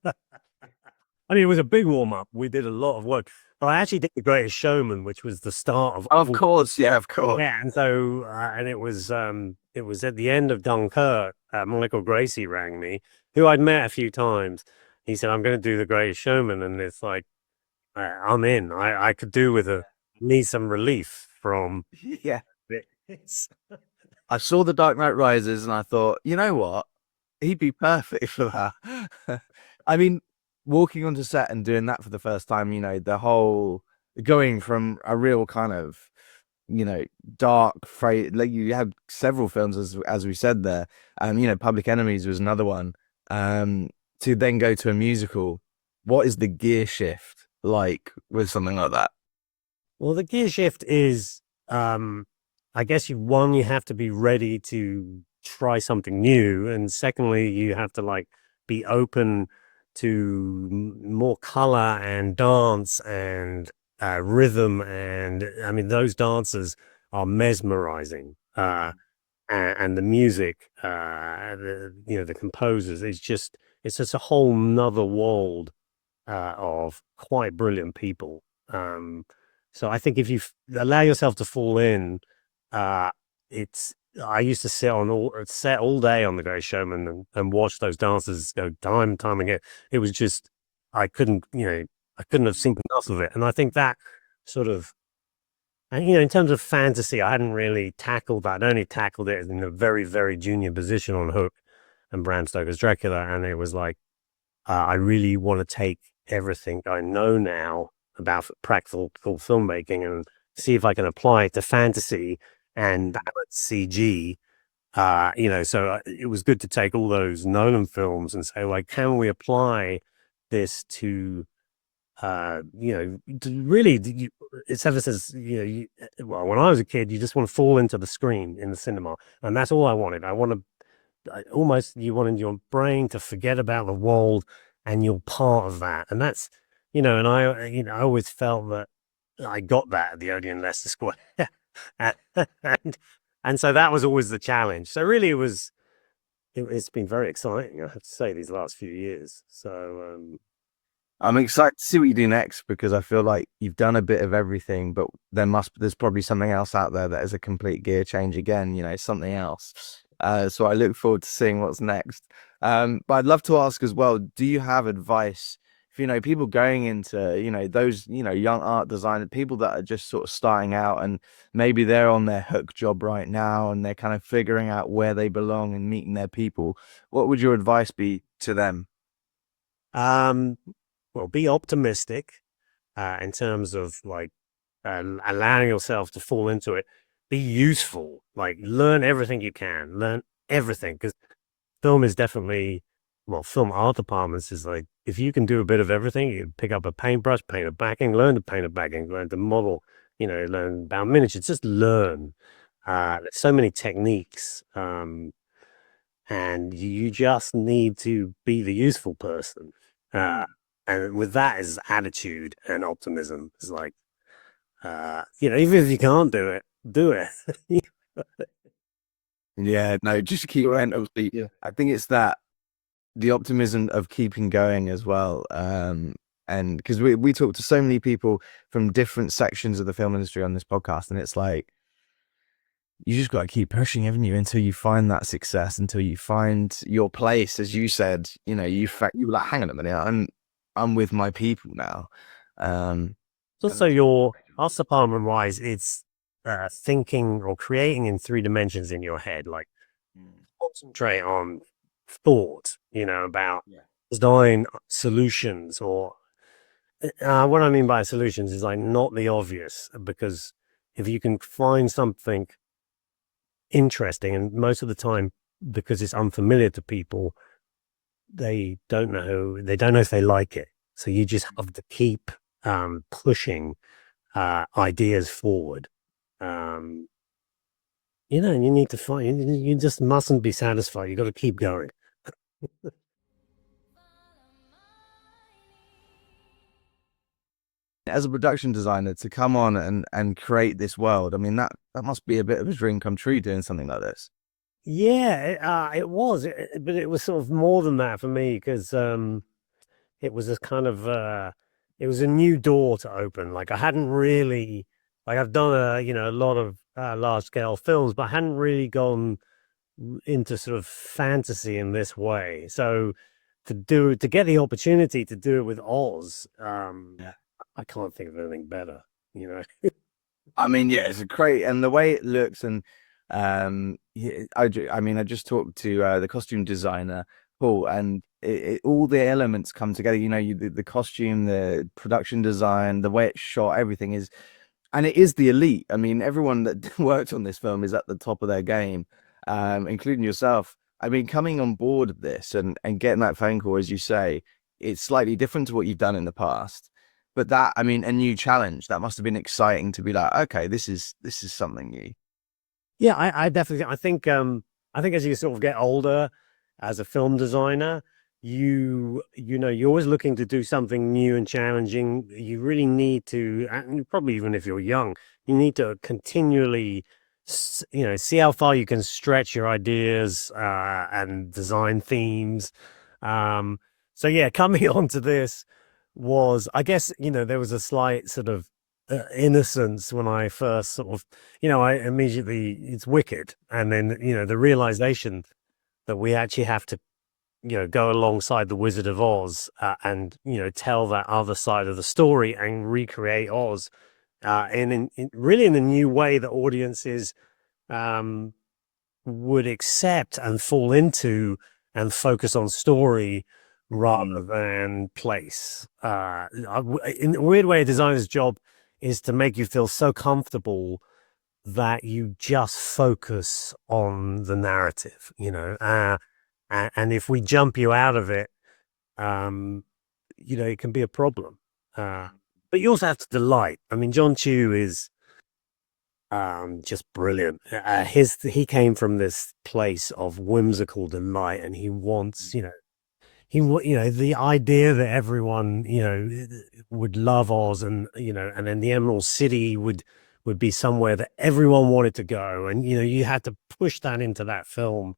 I mean, it was a big warm-up. We did a lot of work. But I actually did The Greatest Showman, which was the start of... Of course, yeah, of course. Yeah, and so, and it was at the end of Dunkirk, Michael Gracie rang me, who I'd met a few times. He said, I'm going to do The Greatest Showman, and it's like, I'm in. I could do with need some relief from... Yeah. I saw The Dark Knight Rises, and I thought, you know what? He'd be perfect for that. I mean, walking onto set and doing that for the first time, the whole going from a real kind of dark, like you have several films as we said there. Public Enemies was another one. To then go to a musical, what is the gear shift like with something like that? Well, the gear shift is, I guess you have to be ready to try something new, and secondly, you have to like be open to more color and dance and rhythm, and I mean those dancers are mesmerizing, and the music, the composers, it's just a whole nother world of quite brilliant people. Um, so I think if you allow yourself to fall in, uh, it's. I used to sit on set all day on The Great Showman and watch those dancers go time and time again. It was just I couldn't, I couldn't have seen enough of it. And I think that sort of, and in terms of fantasy, I hadn't really tackled that. I only tackled it in a very, very junior position on Hook and Bram Stoker's Dracula, and it was like I really want to take everything I know now about practical filmmaking and see if I can apply it to fantasy and balance CG. So it was good to take all those Nolan films and say, like, can we apply this to, really, it's ever since, well, when I was a kid, you just want to fall into the screen in the cinema. And that's all I wanted. Almost you wanted your brain to forget about the world and you're part of that. And that's, and I always felt that I got that at the Odeon Leicester Square. and, and so that was always the challenge. So really it's been very exciting, I have to say, these last few years. So, I'm excited to see what you do next because I feel like you've done a bit of everything, but there's probably something else out there that is a complete gear change again, something else. So I look forward to seeing what's next. But I'd love to ask as well, do you have advice for, people going into, those, young art designers, people that are just sort of starting out and maybe they're on their Hook job right now and they're kind of figuring out where they belong and meeting their people. What would your advice be to them? Well, be optimistic in terms of like allowing yourself to fall into it. Be useful, like learn everything you can, learn everything because film is definitely, well, film art departments is like if you can do a bit of everything, you pick up a paintbrush, paint a backing, learn to paint a backing, learn to model, learn about miniatures, just learn. There's so many techniques. And you just need to be the useful person. And with that is attitude and optimism. It's like, even if you can't do it, do it. Yeah, no, just keep going. Obviously, Yeah. I think it's the optimism of keeping going as well. And because we talk to so many people from different sections of the film industry on this podcast, and it's like, you just got to keep pushing, haven't you, until you find that success, until you find your place. As you said, you were like, hang on a minute, I'm with my people now. Also, your art department wise, it's thinking or creating in 3 dimensions in your head. Like, concentrate on thought, about design solutions or what I mean by solutions is like not the obvious, because if you can find something interesting, and most of the time because it's unfamiliar to people, they don't know if they like it, so you just have to keep pushing ideas forward, and you need to find, you just mustn't be satisfied, you got to keep going. As a production designer, to come on and create this world, I mean, that must be a bit of a dream come true doing something like this. Yeah, it was, but it was sort of more than that for me because it was a kind of it was a new door to open. Like I hadn't really, like I've done a lot of large scale films, but I hadn't really gone into sort of fantasy in this way. So to get the opportunity to do it with Oz, I can't think of anything better. I mean, yeah, it's a great, and the way it looks, and I just talked to the costume designer Paul, and all the elements come together. The costume, the production design, the way it's shot, everything is and it is the elite. I mean, everyone that worked on this film is at the top of their game, including yourself. I mean, coming on board of this and getting that phone call, as you say, it's slightly different to what you've done in the past. But that, I mean, a new challenge, that must have been exciting to be like, okay, this is something new. Yeah, I definitely. I think as you sort of get older, as a film designer, you know you're always looking to do something new and challenging. You really need to, and probably even if you're young, you need to continually, see how far you can stretch your ideas and design themes. Um, so yeah, coming onto this was, I guess, there was a slight sort of innocence when I first sort of, I immediately, it's wicked. And then, the realization that we actually have to, go alongside the Wizard of Oz and, tell that other side of the story and recreate Oz in really in a new way that audiences um, would accept and fall into and focus on story rather than place. In a weird way, a designer's job is to make you feel so comfortable that you just focus on the narrative, and if we jump you out of it, um, it can be a problem. But you also have to delight. I mean, John Chu is just brilliant. He came from this place of whimsical delight, and he wants, the idea that everyone, would love Oz, and and then the Emerald City would be somewhere that everyone wanted to go, and you had to push that into that film.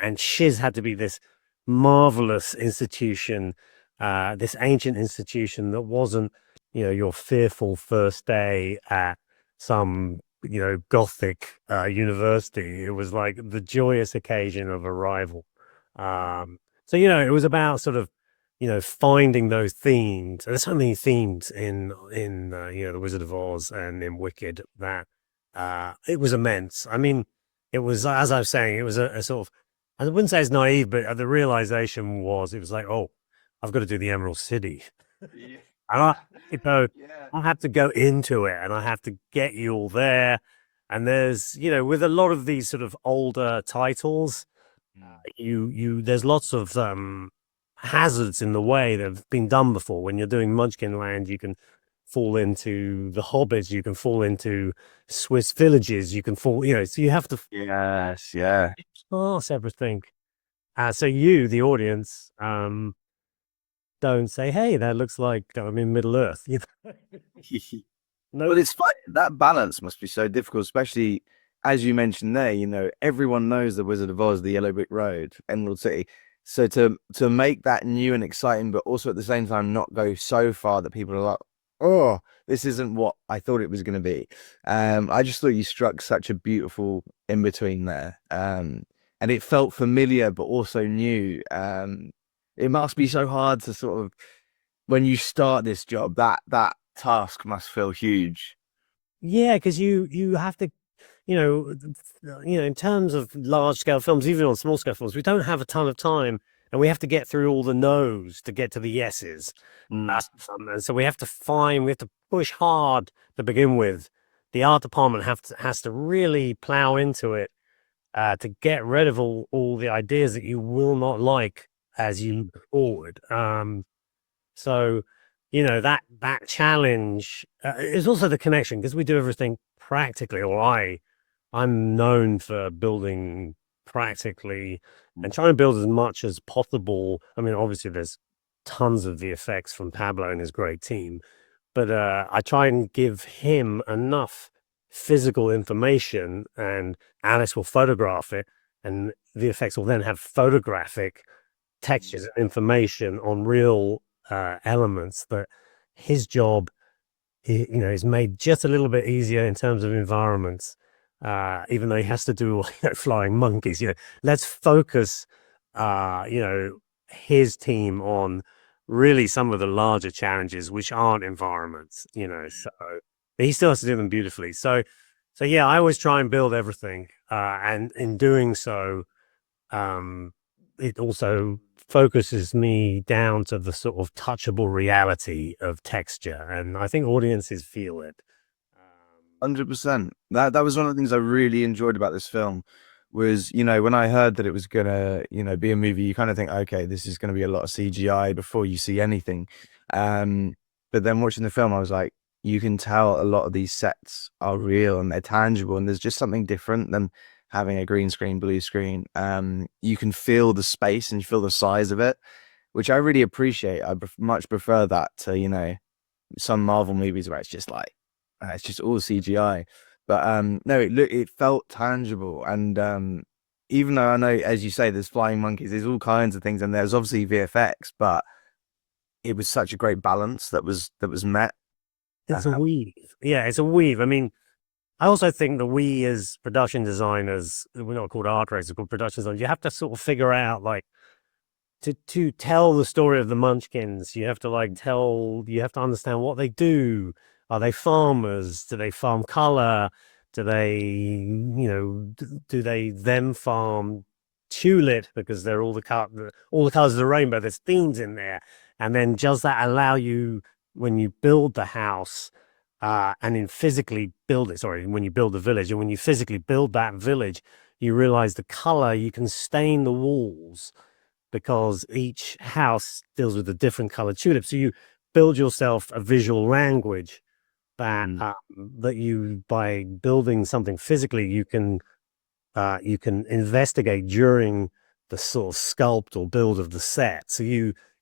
And Shiz had to be this marvelous institution, this ancient institution that wasn't, your fearful first day at some, Gothic university. It was like the joyous occasion of arrival. So, it was about sort of, finding those themes. There's so many themes in The Wizard of Oz and in Wicked that it was immense. I mean, it was, as I was saying, it was a sort of, I wouldn't say it's naive, but the realization was, it was like, oh, I've got to do the Emerald City. Yeah. And Yeah. I have to go into it, and I have to get you all there. And there's, with a lot of these sort of older titles, there's lots of hazards in the way that have been done before. When you're doing Munchkin Land, you can fall into the Hobbits, you can fall into Swiss villages, you can fall, so you have to Yes, yeah. pass everything. So you, the audience, don't say, "Hey, that looks like I'm in Middle Earth." No, But it's fun. That balance must be so difficult, especially as you mentioned there, everyone knows the Wizard of Oz, the Yellow Brick Road, Emerald City. So to make that new and exciting, but also at the same time not go so far that people are like, oh, this isn't what I thought it was going to be. I just thought you struck such a beautiful in between there. And it felt familiar, but also new. It must be so hard to sort of, when you start this job, that task must feel huge. yeah, because you have to, in terms of large scale films, even on small scale films, we don't have a ton of time, and we have to get through all the no's to get to the yeses. And so we have to push hard to begin with. The art department has to really plow into it to get rid of all the ideas that you will not like as you move forward. So, that challenge is also the connection, because we do everything practically, or I'm known for building practically and trying to build as much as possible. I mean, obviously there's tons of the effects from Pablo and his great team, but I try and give him enough physical information, and Alice will photograph it, and the effects will then have photographic textures and information on real elements. That his job, is made just a little bit easier in terms of environments, even though he has to do flying monkeys. Let's focus, his team on really some of the larger challenges, which aren't environments. So but he still has to do them beautifully. So yeah, I always try and build everything, and in doing so, it also focuses me down to the sort of touchable reality of texture, and I think audiences feel it. 100%. That was one of the things I really enjoyed about this film was, you know, when I heard that it was gonna, you know, be a movie, you kind of think, okay, this is gonna be a lot of CGI before you see anything. But then watching the film, I was like, you can tell a lot of these sets are real and they're tangible, and there's just something different than having a green screen, blue screen. You can feel the space and you feel the size of it, which I really appreciate. I much prefer that to, you know, some Marvel movies where it's just like it's just all CGI. But no, it felt tangible, and even though I know, as you say, there's flying monkeys, there's all kinds of things, and there's obviously VFX, but it was such a great balance that was met. It's a weave. Yeah, it's a weave. I mean, I also think that we as production designers, we're not called art directors, we're called production designers, you have to sort of figure out like to tell the story of the Munchkins, you have to you have to understand what they do. Are they farmers? Do they farm color? Do they, you know, do they then farm tulip because they're all the colors of the rainbow? There's themes in there, and then does that allow you when you build the house, and in physically build it? Sorry, when you build the village, and when you physically build that village, you realize the color you can stain the walls because each house deals with a different colored tulip. So you build yourself a visual language that that you, by building something physically, you can investigate during the sort of sculpt or build of the set. So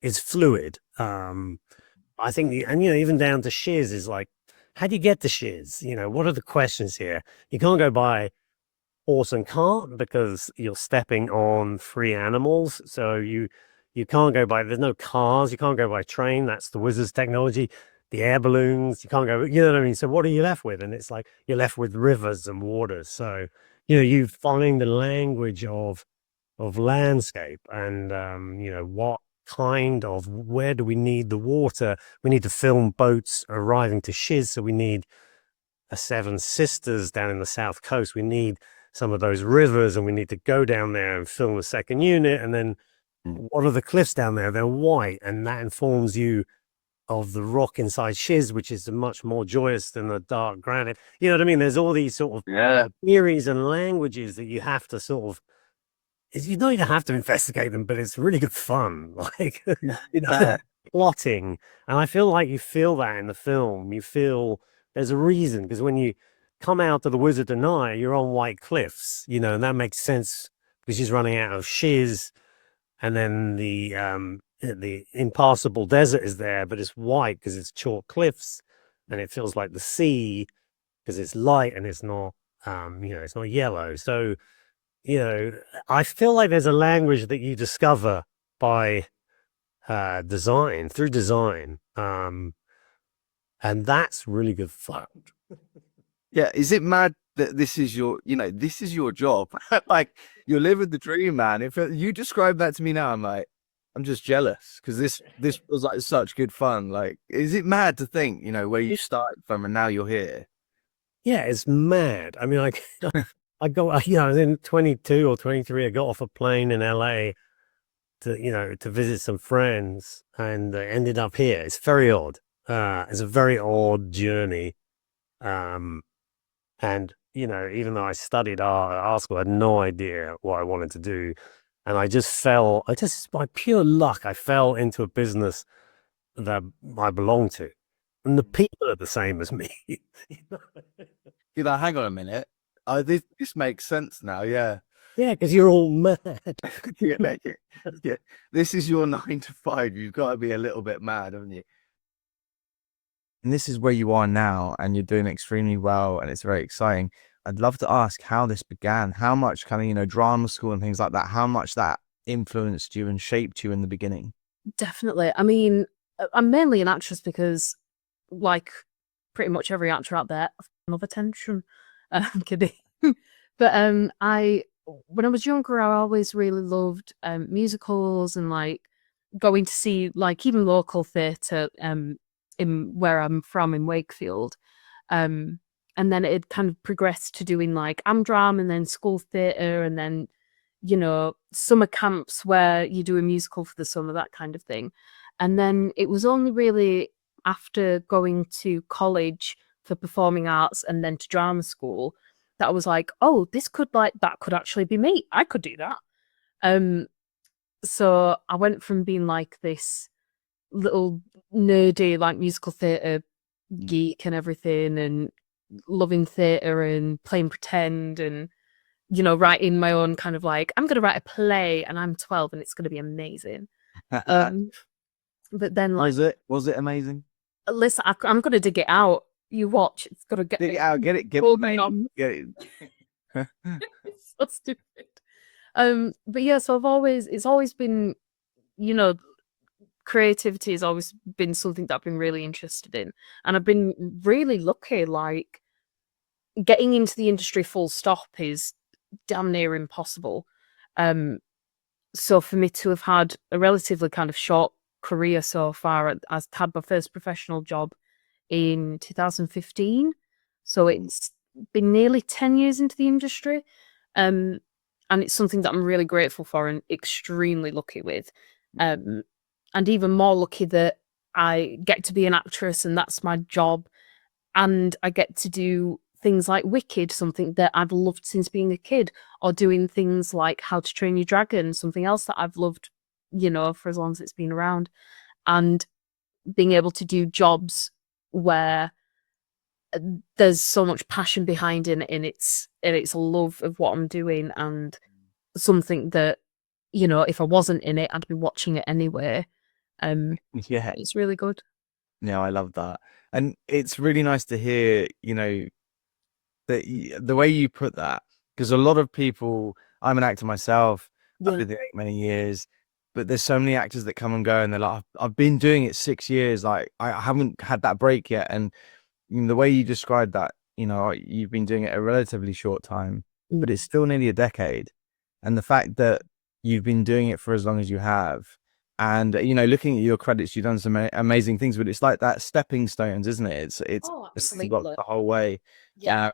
it's fluid. I think, and you know, even down to shiz is like, how do you get the shiz? You know, what are the questions here? You can't go by horse and cart because you're stepping on free animals. So you can't go by, there's no cars, you can't go by train. That's the wizard's technology. The air balloons, you can't go, you know what I mean? So what are you left with? And it's like, you're left with rivers and waters. So, you know, you find the language of landscape and, you know, where do we need the water? We need to film boats arriving to Shiz. So we need a Seven Sisters down in the South Coast. We need some of those rivers, and we need to go down there and film the second unit. And then what are the cliffs down there? They're white, and that informs you of the rock inside Shiz, which is much more joyous than the dark granite. You know what I mean? There's all these sort of theories and languages that you have to sort of, you don't even have to investigate them, but it's really good fun. Like, you know, plotting. And I feel like you feel that in the film. You feel there's a reason, because when you come out to the Wizard and I, you're on white cliffs, you know, and that makes sense because she's running out of shiz, and then the impassable desert is there, but it's white because it's chalk cliffs, and it feels like the sea because it's light and it's not, you know, it's not yellow. So, you know, I feel like there's a language that you discover by through design, and that's really good fun. Yeah, is it mad that this is your, you know, this is your job? Like, you're living the dream, man. If you describe that to me now, I'm like, I'm just jealous because this was like such good fun. Like, is it mad to think, you know, where you started from and now you're here? Yeah, it's mad. I mean, like, I got, you know, I was in 22 or 23. I got off a plane in LA to, you know, to visit some friends, and ended up here. It's very odd. It's a very odd journey. And, you know, even though I studied art at art school, I had no idea what I wanted to do. And I just by pure luck, I fell into a business that I belong to. And the people are the same as me. You know? You're like, hang on a minute. This makes sense now. Yeah. Yeah, because you're all mad. Yeah. This is your 9 to 5. You've got to be a little bit mad, haven't you? And this is where you are now, and you're doing extremely well, and it's very exciting. I'd love to ask how this began, how much kind of, you know, drama school and things like that, how much that influenced you and shaped you in the beginning. Definitely. I mean, I'm mainly an actress because, like pretty much every actor out there, I love attention. I'm kidding. But when I was younger, I always really loved musicals and like going to see like even local theatre in where I'm from in Wakefield. And then it kind of progressed to doing like Amdram and then school theatre and then, you know, summer camps where you do a musical for the summer, that kind of thing. And then it was only really after going to college for performing arts and then to drama school, that I was like, oh, that could actually be me. I could do that. So I went from being like this little nerdy, like musical theatre geek and everything, and loving theatre and playing pretend and, writing my own kind of like, I'm going to write a play and I'm 12 and it's going to be amazing. But then, like, Was it amazing? listen, I'm going to dig it out. You watch. It's going to get Dig it out, get it, pulled me on. get it. It's so stupid. But yeah, so it's always been, you know, creativity has always been something that I've been really interested in. And I've been really lucky, like, getting into the industry full stop is damn near impossible. So for me to have had a relatively kind of short career so far, I had my first professional job in 2015. So it's been nearly 10 years into the industry. And it's something that I'm really grateful for and extremely lucky with. And even more lucky that I get to be an actress and that's my job. And I get to do things like Wicked, something that I've loved since being a kid, or doing things like How to Train Your Dragon, something else that I've loved, for as long as it's been around. And being able to do jobs where there's so much passion behind it and it's a love of what I'm doing and something that, if I wasn't in it, I'd be watching it anyway. Yeah. It's really good. Yeah, I love that. And it's really nice to hear, that the way you put that, because a lot of people, I'm an actor myself, I've Yeah. been doing it many years, but there's so many actors that come and go and they're like, I've been doing it 6 years, like I haven't had that break yet. And the way you described that, you've been doing it a relatively short time, but it's still nearly a decade. And the fact that you've been doing it for as long as you have, and looking at your credits, you've done some amazing things, but it's like that stepping stones, isn't it? It's Oh, got absolutely. the whole way. Yeah.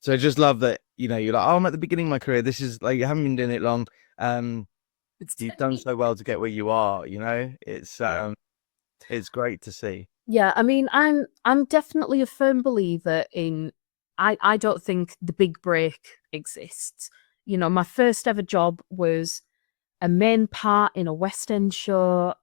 So I just love that, you're like, oh, I'm at the beginning of my career. This is like, you haven't been doing it long. You've done so well to get where you are, it's great to see. Yeah, I mean, I'm definitely a firm believer in I don't think the big break exists. My first ever job was a main part in a West End show,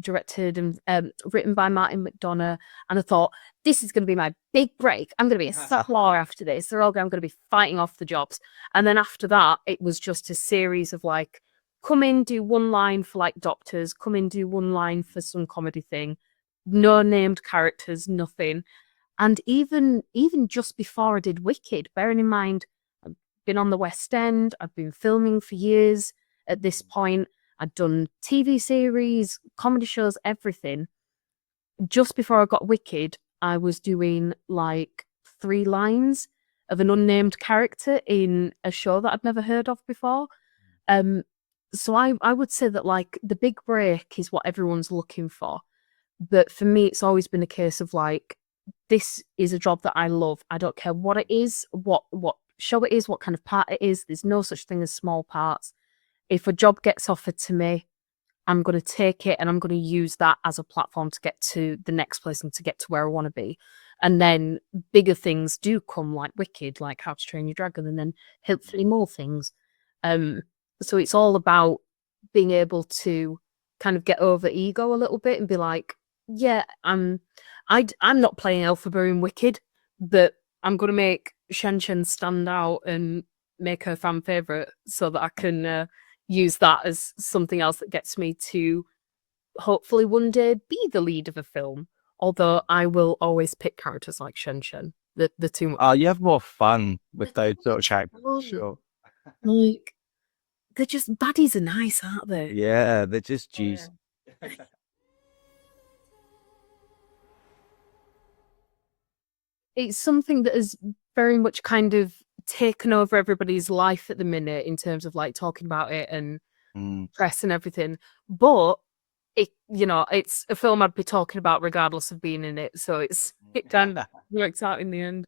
directed and written by Martin McDonough, and I thought this is going to be my big break. I'm going to be a star after this. I'm going to be fighting off the jobs, and then after that, it was just a series of like, come in, do one line for like doctors, come in, do one line for some comedy thing, no named characters, nothing. And even just before I did Wicked, bearing in mind I've been on the West End, I've been filming for years at this point, I'd done TV series, comedy shows, everything. Just before I got Wicked, I was doing like 3 lines of an unnamed character in a show that I'd never heard of before. So I would say that like the big break is what everyone's looking for. But for me, it's always been a case of like, this is a job that I love. I don't care what it is, what show it is, what kind of part it is. There's no such thing as small parts. If a job gets offered to me, I'm going to take it and I'm going to use that as a platform to get to the next place and to get to where I want to be. And then bigger things do come, like Wicked, like How to Train Your Dragon, and then hopefully more things. So it's all about being able to kind of get over ego a little bit and be like, yeah, I'm not playing Elphaba in Wicked, but I'm going to make Shen Shen stand out and make her fan favorite so that I can use that as something else that gets me to hopefully one day be the lead of a film. Although I will always pick characters like Shen Shen. The two. You have more fun with those sort of characters, sure. Like, they're just baddies are nice, aren't they? Yeah, they're just juice. It's something that has very much kind of taken over everybody's life at the minute in terms of like talking about it and press and everything. But it's a film I'd be talking about regardless of being in it. So it kind of works out in the end.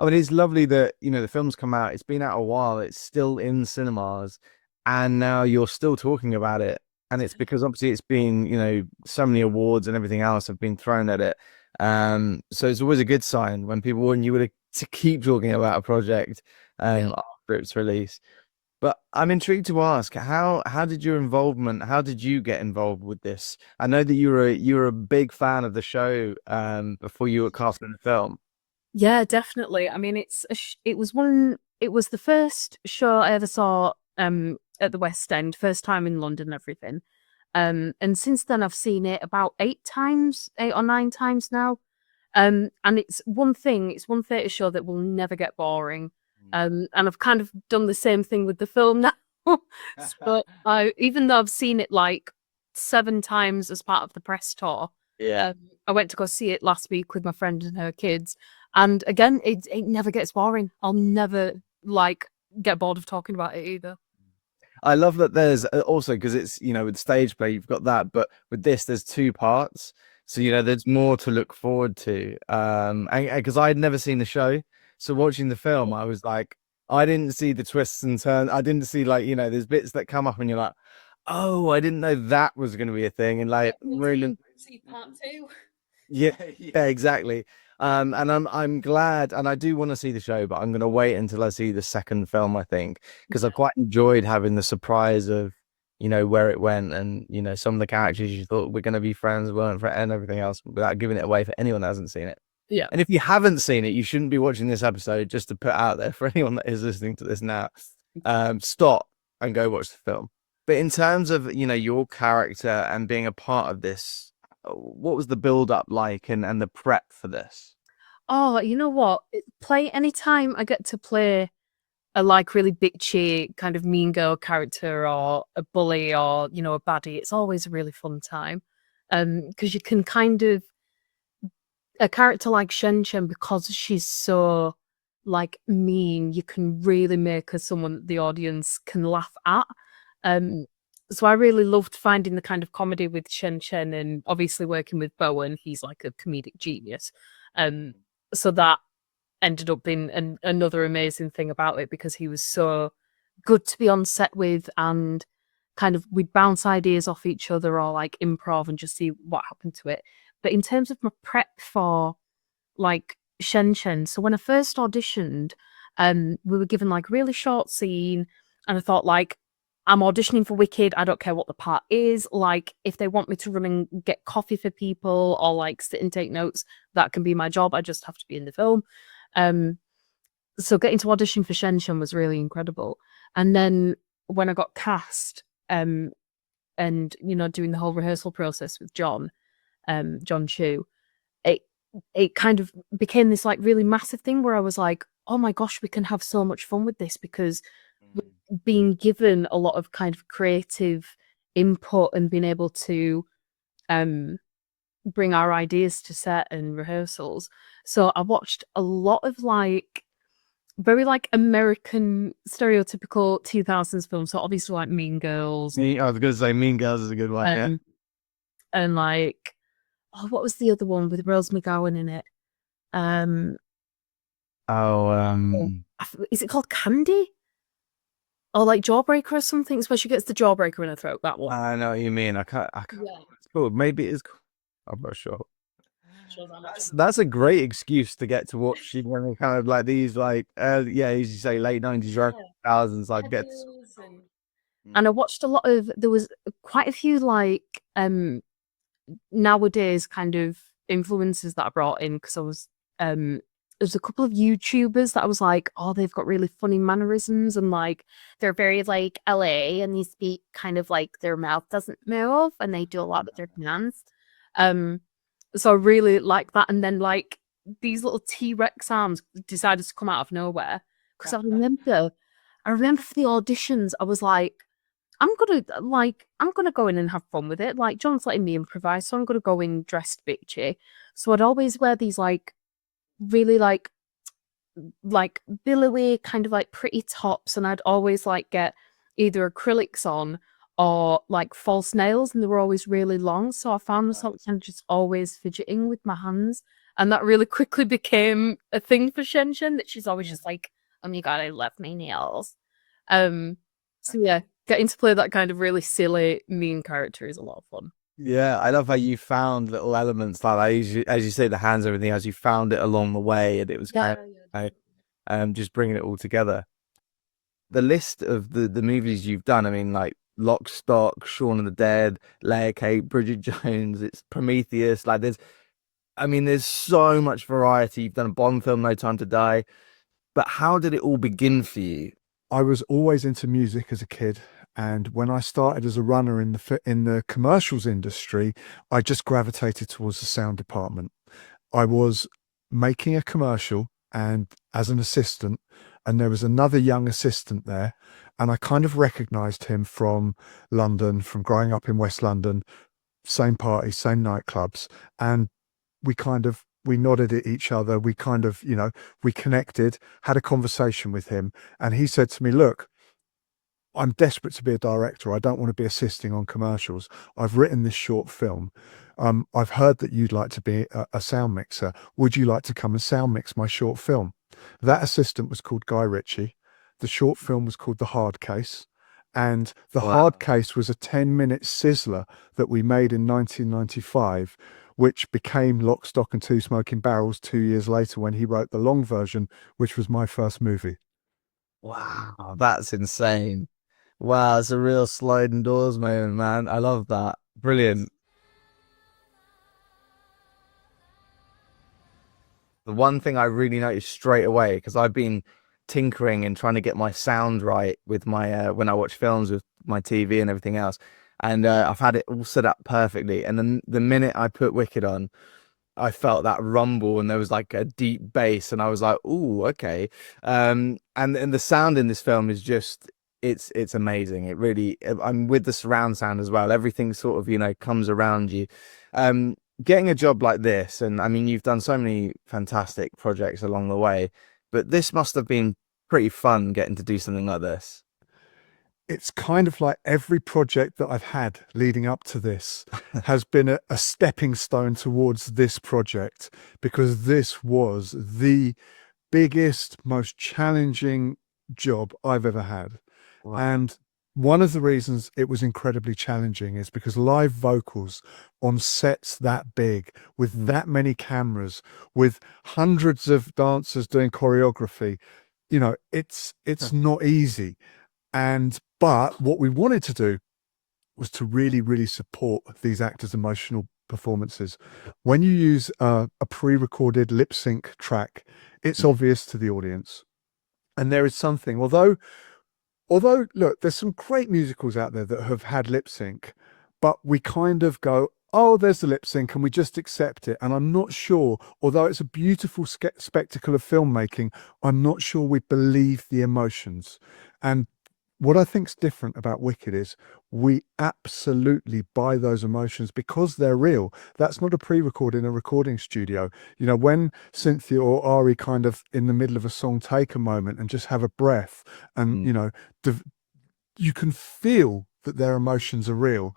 I mean, it's lovely that, the film's come out. It's been out a while. It's still in cinemas. And now you're still talking about it. And it's because obviously it's been, so many awards and everything else have been thrown at it. So it's always a good sign when people want you to keep talking about a project after its release. But I'm intrigued to ask, how did how did you get involved with this? I know that you were a big fan of the show before you were cast in the film. Yeah, definitely. I mean, it was the first show I ever saw at the West End, first time in London and everything. And since then I've seen it about 8 times, 8 or 9 times now. And it's one theatre show that will never get boring. And I've kind of done the same thing with the film now. So even though I've seen it like 7 times as part of the press tour, Yeah. I went to go see it last week with my friend and her kids. And again, it never gets boring. I'll never like get bored of talking about it either. I love that there's also because it's, with stage play, you've got that, but with this, there's 2 parts. So, there's more to look forward to. And because I had never seen the show. So watching the film, I was like, I didn't see the twists and turns. I didn't see there's bits that come up and you're like, oh, I didn't know that was going to be a thing. And like, really, See part 2. yeah, yeah, exactly. And I'm glad, and I do want to see the show, but I'm going to wait until I see the second film, I think, because I quite enjoyed having the surprise of, where it went and, some of the characters you thought were going to be friends weren't, and everything else, without giving it away for anyone that hasn't seen it. Yeah. And if you haven't seen it, you shouldn't be watching this episode, just to put out there for anyone that is listening to this now. Stop and go watch the film. But in terms of, your character and being a part of this, what was the build up like and the prep for this? Oh, you know what? Anytime I get to play a like really bitchy kind of mean girl character or a bully or, a baddie, it's always a really fun time. Because you can kind of a character like Shen Shen, because she's so like mean, you can really make her someone that the audience can laugh at. Um, so I really loved finding the kind of comedy with Shen Shen and obviously working with Bowen. He's like a comedic genius. Um, so that ended up being another amazing thing about it because he was so good to be on set with and kind of we'd bounce ideas off each other or like improv and just see what happened to it. But in terms of my prep for like Shen Shen, so when I first auditioned, we were given like a really short scene and I thought like I'm auditioning for Wicked. I don't care what the part is. Like, if they want me to run and get coffee for people or like sit and take notes, that can be my job. I just have to be in the film. So getting to audition for Shen Shen was really incredible. And then when I got cast, and doing the whole rehearsal process with John Chu, it kind of became this like really massive thing where I was like, oh my gosh, we can have so much fun with this because being given a lot of kind of creative input and being able to bring our ideas to set and rehearsals. So I watched a lot of like very like American stereotypical 2000s films. So obviously like Mean Girls. I was going to say Mean Girls is a good one. Yeah. And like, oh, what was the other one with Rose McGowan in it? Is it called Candy? Or like Jawbreaker or something? It's where she gets the jawbreaker in her throat. That one. I know what you mean. I can't. Yeah. It's cool. Maybe it's. I'm not sure. That's a great excuse to get to watch kind of like these like as you say late 90s, early 2000s like get. And I watched a lot of. There was quite a few like nowadays kind of influences that I brought in because I was there's a couple of YouTubers that I was like, oh, they've got really funny mannerisms and like they're very like LA and they speak kind of like their mouth doesn't move and they do a lot with their hands. So I really like that. And then like these little T-Rex arms decided to come out of nowhere because I remember for the auditions I was like, I'm gonna go in and have fun with it. Like John's letting me improvise, so I'm gonna go in dressed bitchy. So I'd always wear these like really like billowy kind of like pretty tops, and I'd always like get either acrylics on or like false nails, and they were always really long. So I found myself kind of just always fidgeting with my hands, and that really quickly became a thing for Shen Shen that she's always just like, oh my god, I love my nails. So yeah, getting to play that kind of really silly, mean character is a lot of fun. Yeah, I love how you found little elements like that. As you say, the hands, everything else, you found it along the way, and it was kind of just bringing it all together. The list of the movies you've done, I mean, like Lock, Stock, Shaun of the Dead, Layer Cake, Bridget Jones, it's Prometheus. Like, there's so much variety. You've done a Bond film, No Time to Die. But how did it all begin for you? I was always into music as a kid, and when I started as a runner in the commercials industry, I just gravitated towards the sound department. I was making a commercial and as an assistant, and there was another young assistant there, and I kind of recognized him from London, from growing up in West London, same parties, same nightclubs, and we nodded at each other. We kind of, we connected, had a conversation with him, and he said to me, "Look, I'm desperate to be a director. I don't want to be assisting on commercials. I've written this short film. I've heard that you'd like to be a sound mixer. Would you like to come and sound mix my short film?" That assistant was called Guy Ritchie. The short film was called The Hard Case. And The Hard Case was a 10-minute sizzler that we made in 1995, which became Lock, Stock and Two Smoking Barrels 2 years later when he wrote the long version, which was my first movie. Wow, that's insane. Wow, it's a real sliding doors moment, man. I love that. Brilliant. The one thing I really noticed straight away, because I've been tinkering and trying to get my sound right with my when I watch films with my TV and everything else, and I've had it all set up perfectly. And then the minute I put Wicked on, I felt that rumble, and there was like a deep bass, and I was like, "Ooh, okay." And the sound in this film is just it's amazing. It really, I'm with the surround sound as well. Everything sort of comes around you. Getting a job like this, and I mean, you've done so many fantastic projects along the way, but this must have been pretty fun getting to do something like this. It's kind of like every project that I've had leading up to this has been a stepping stone towards this project, because this was the biggest, most challenging job I've ever had. Wow. And one of the reasons it was incredibly challenging is because live vocals on sets that big, with that many cameras, with hundreds of dancers doing choreography, it's not easy. But what we wanted to do was to really, really support these actors' emotional performances. When you use a pre-recorded lip sync track, it's obvious to the audience. And there is something, although look, there's some great musicals out there that have had lip sync, but we kind of go, "Oh, there's the lip sync," and we just accept it. And I'm not sure, although it's a beautiful spectacle of filmmaking, I'm not sure we believe the emotions. And what I think's different about Wicked is we absolutely buy those emotions because they're real. That's not a pre-record in a recording studio. When Cynthia or Ari kind of in the middle of a song take a moment and just have a breath, and you can feel that their emotions are real.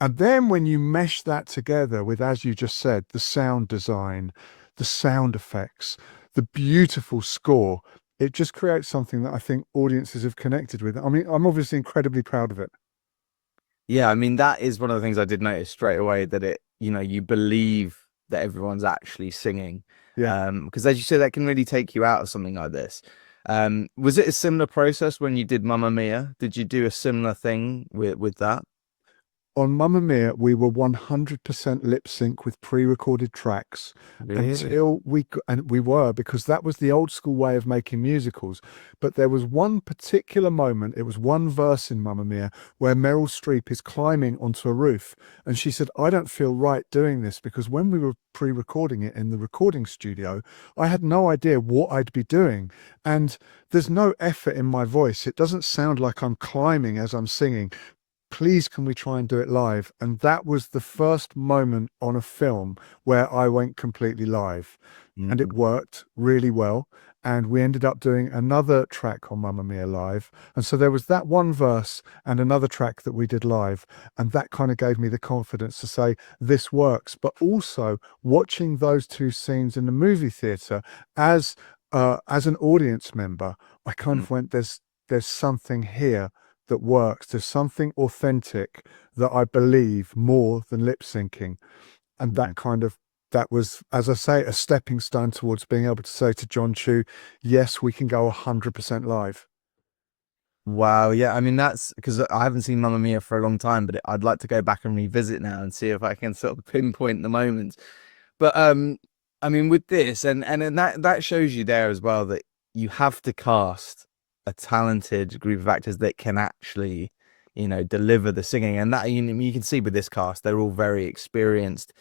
And then when you mesh that together with, as you just said, the sound design, the sound effects, the beautiful score, it just creates something that I think audiences have connected with. I mean, I'm obviously incredibly proud of it. Yeah, I mean, that is one of the things I did notice straight away, that you believe that everyone's actually singing. Yeah. Because as you said, that can really take you out of something like this. Was it a similar process when you did Mamma Mia? Did you do a similar thing with that? On Mamma Mia, we were 100% lip sync with pre-recorded tracks until we were, because that was the old school way of making musicals. But there was one particular moment, it was one verse in Mamma Mia where Meryl Streep is climbing onto a roof, and she said, "I don't feel right doing this," because when we were pre-recording it in the recording studio, I had no idea what I'd be doing. And there's no effort in my voice. It doesn't sound like I'm climbing as I'm singing. Please, can we try and do it live? And that was the first moment on a film where I went completely live, and it worked really well. And we ended up doing another track on Mamma Mia live. And so there was that one verse and another track that we did live. And that kind of gave me the confidence to say, this works. But also watching those two scenes in the movie theater as an audience member, I kind of went, there's something here that works. There's something authentic that I believe more than lip syncing. And that was, as I say, a stepping stone towards being able to say to John Chu, yes, we can go 100% live. Wow, yeah. I mean, that's because I haven't seen Mamma Mia for a long time, but I'd like to go back and revisit now and see if I can sort of pinpoint the moments. But I mean, with this and then that shows you there as well that you have to cast a talented group of actors that can actually, deliver the singing, and that you can see with this cast, they're all very experienced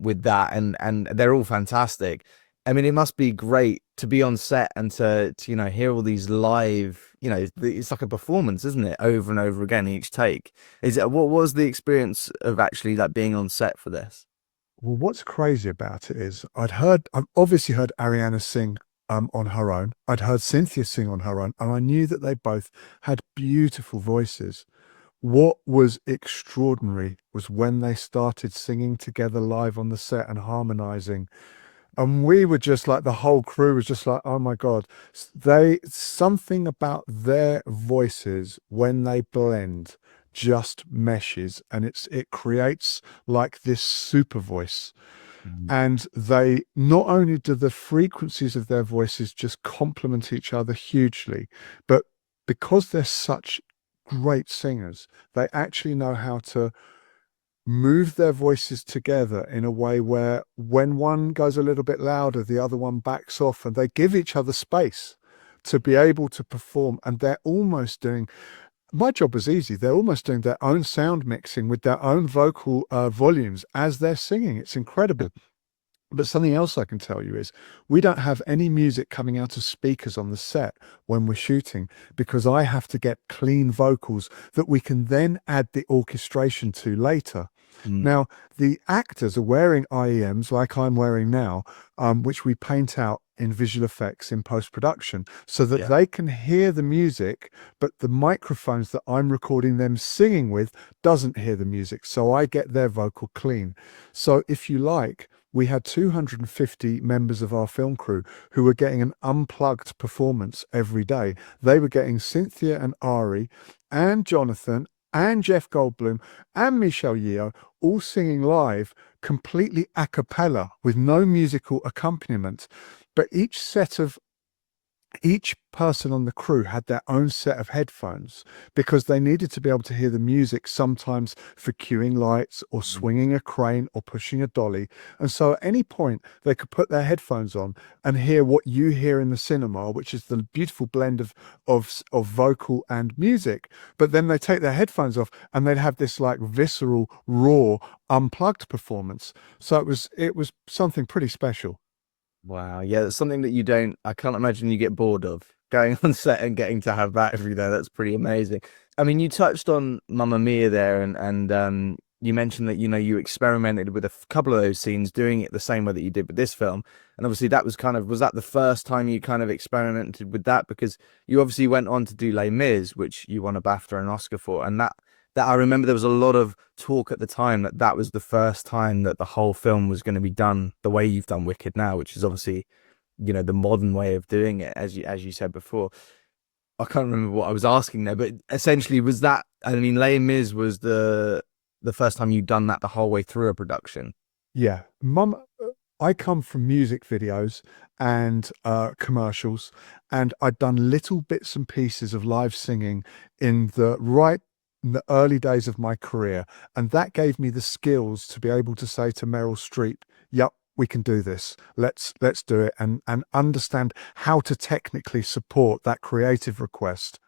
with that, and they're all fantastic. I mean, it must be great to be on set and to hear all these live, it's like a performance, isn't it? Over and over again, each take. What was the experience of actually like being on set for this? Well, what's crazy about it is I've obviously heard Ariana sing on her own. I'd heard Cynthia sing on her own, and I knew that they both had beautiful voices. What was extraordinary was when they started singing together live on the set and harmonizing. And we were just like, the whole crew was just like, oh my God. Something about their voices when they blend just meshes, and it creates like this super voice. And they, not only do the frequencies of their voices just complement each other hugely, but because they're such great singers, they actually know how to move their voices together in a way where when one goes a little bit louder, the other one backs off, and they give each other space to be able to perform. And they're almost doing, my job was easy. They're almost doing their own sound mixing with their own vocal volumes as they're singing. It's incredible. But something else I can tell you is we don't have any music coming out of speakers on the set when we're shooting, because I have to get clean vocals that we can then add the orchestration to later. Now, the actors are wearing IEMs like I'm wearing now, which we paint out in visual effects in post-production so that they can hear the music, but the microphones that I'm recording them singing with doesn't hear the music. So I get their vocal clean. So if you like, we had 250 members of our film crew who were getting an unplugged performance every day. They were getting Cynthia and Ari and Jonathan and Jeff Goldblum and Michelle Yeoh all singing live, completely a cappella with no musical accompaniment. But each person on the crew had their own set of headphones because they needed to be able to hear the music, sometimes for cueing lights or swinging a crane or pushing a dolly. And so at any point they could put their headphones on and hear what you hear in the cinema, which is the beautiful blend of vocal and music. But then they take their headphones off and they'd have this like visceral, raw, unplugged performance. So it was something pretty special. Wow, yeah, that's something that I can't imagine you get bored of going on set and getting to have that every day. That's pretty amazing. I mean, you touched on Mamma Mia there, and you mentioned that you experimented with a couple of those scenes, doing it the same way that you did with this film. And obviously, that was that the first time you kind of experimented with that? Because you obviously went on to do Les Mis, which you won a BAFTA and an Oscar for, and that I remember there was a lot of talk at the time that was the first time that the whole film was going to be done the way you've done Wicked now, which is obviously, the modern way of doing it, as you said before. I can't remember what I was asking there, but essentially was that, I mean, Les Mis was the first time you'd done that the whole way through a production. Yeah. I come from music videos and commercials, and I'd done little bits and pieces of live singing in the early days of my career. And that gave me the skills to be able to say to Meryl Streep, yep, we can do this. Let's do it, and understand how to technically support that creative request.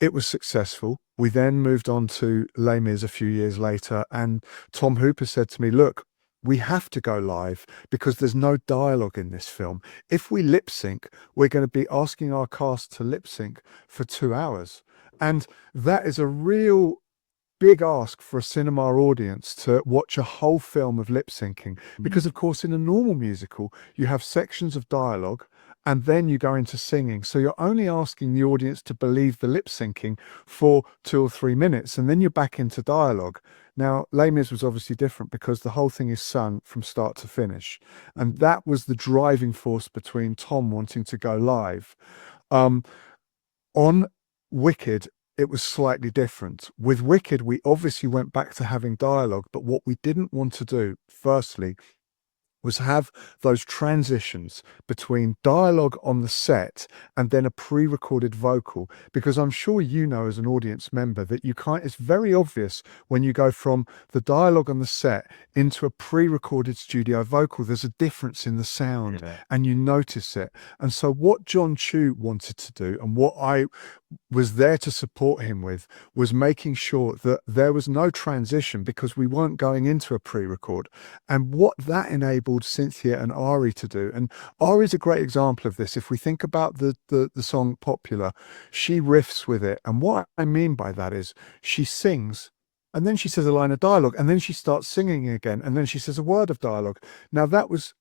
It was successful. We then moved on to Les Mis a few years later, and Tom Hooper said to me, look, we have to go live because there's no dialogue in this film. If we lip sync, we're going to be asking our cast to lip sync for 2 hours. And that is a real big ask for a cinema audience to watch a whole film of lip syncing. Because, of course, in a normal musical, you have sections of dialogue and then you go into singing. So you're only asking the audience to believe the lip syncing for 2 or 3 minutes, and then you're back into dialogue. Now, Les Mis was obviously different because the whole thing is sung from start to finish. And that was the driving force between Tom wanting to go live. On Wicked, it was slightly different. With Wicked, we obviously went back to having dialogue, but what we didn't want to do, firstly, was have those transitions between dialogue on the set and then a pre-recorded vocal, because I'm sure you know as an audience member that you can't, it's very obvious when you go from the dialogue on the set into a pre-recorded studio vocal, there's a difference in the sound and you notice it. And so what John Chu wanted to do, and what I was there to support him with, was making sure that there was no transition, because we weren't going into a pre-record. And what that enabled Cynthia and Ari to do, and Ari's a great example of this. If we think about the song Popular, she riffs with it. And what I mean by that is she sings, and then she says a line of dialogue, and then she starts singing again, and then she says a word of dialogue. Now that was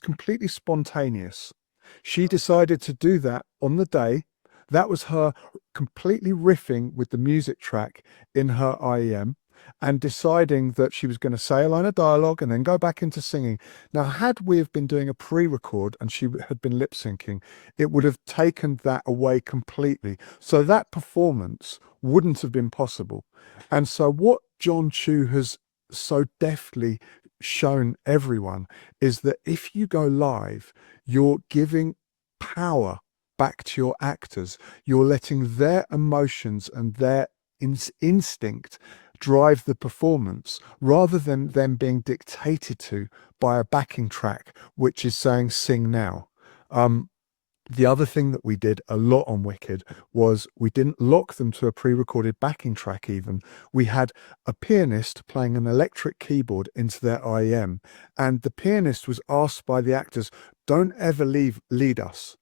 completely spontaneous. She decided to do that on the day. That was her completely riffing with the music track in her IEM and deciding that she was going to say a line of dialogue and then go back into singing. Now, had we have been doing a pre-record and she had been lip syncing, it would have taken that away completely. So that performance wouldn't have been possible. And so what John Chu has so deftly shown everyone is that if you go live, you're giving power back to your actors. You're letting their emotions and their instinct drive the performance, rather than them being dictated to by a backing track which is saying sing now. The other thing that we did a lot on Wicked was we didn't lock them to a pre-recorded backing track even. We had a pianist playing an electric keyboard into their IEM, and the pianist was asked by the actors, don't ever lead us.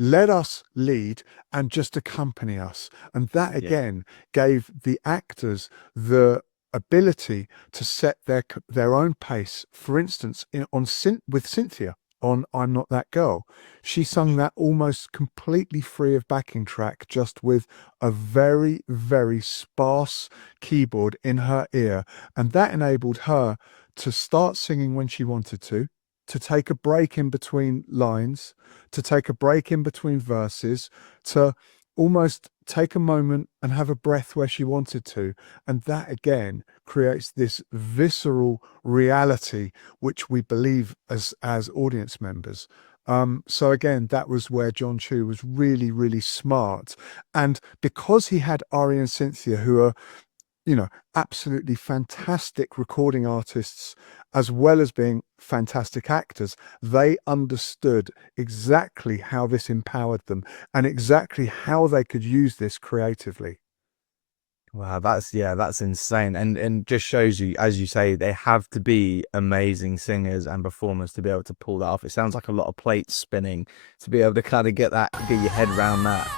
Let us lead and just accompany us. And that again gave the actors the ability to set their own pace. For instance, with Cynthia on I'm Not That Girl, she sung that almost completely free of backing track, just with a very, very sparse keyboard in her ear. And that enabled her to start singing when she wanted to take a break in between lines, to take a break in between verses, to almost take a moment and have a breath where she wanted to. And that again creates this visceral reality which we believe as audience members. So again, that was where John Chu was really, really smart. And because he had Ari and Cynthia, who are, absolutely fantastic recording artists, as well as being fantastic actors, they understood exactly how this empowered them and exactly how they could use this creatively. Wow, that's insane, and just shows you, as you say, they have to be amazing singers and performers to be able to pull that off. It sounds like a lot of plates spinning to be able to kind of get your head around that.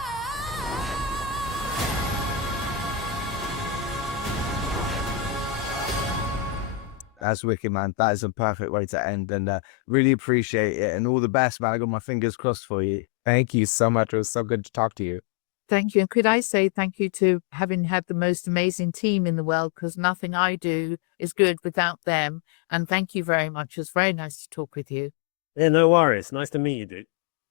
That's wicked, man. That is a perfect way to end, and really appreciate it, and all the best, man. I got my fingers crossed for you. Thank you so much. It was so good to talk to you. Thank you. And could I say thank you to having had the most amazing team in the world, because nothing I do is good without them. And thank you very much. It was very nice to talk with you. Yeah, no worries. Nice to meet you, dude.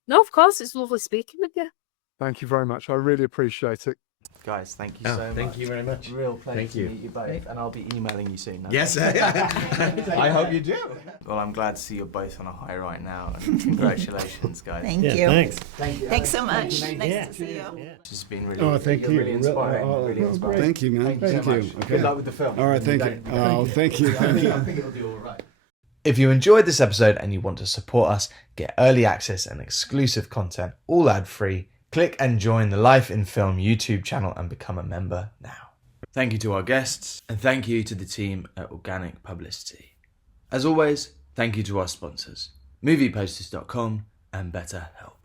No, of course, it's lovely speaking with you. Thank you very much. I really appreciate it. Guys, thank you so much. Thank you very much. Real pleasure Thank to you. meet you both, and I'll be emailing you soon. Yes, I hope you do. Well, I'm glad to see you're both on a high right now, and congratulations, guys. Thank you. Thanks. Thank you. Thanks so much. Thank you, Nice to see you. It's just been really, Thank you. really inspiring. Really inspiring. Thank you, man. Thank you so much. Okay. Good luck with the film. All right, thank you. Oh, thank you. I think it'll do all right. If you enjoyed this episode and you want to support us, get early access and exclusive content, all ad-free, click and join the Life in Film YouTube channel and become a member now. Thank you to our guests, and thank you to the team at Organic Publicity. As always, thank you to our sponsors, movieposters.com and BetterHelp.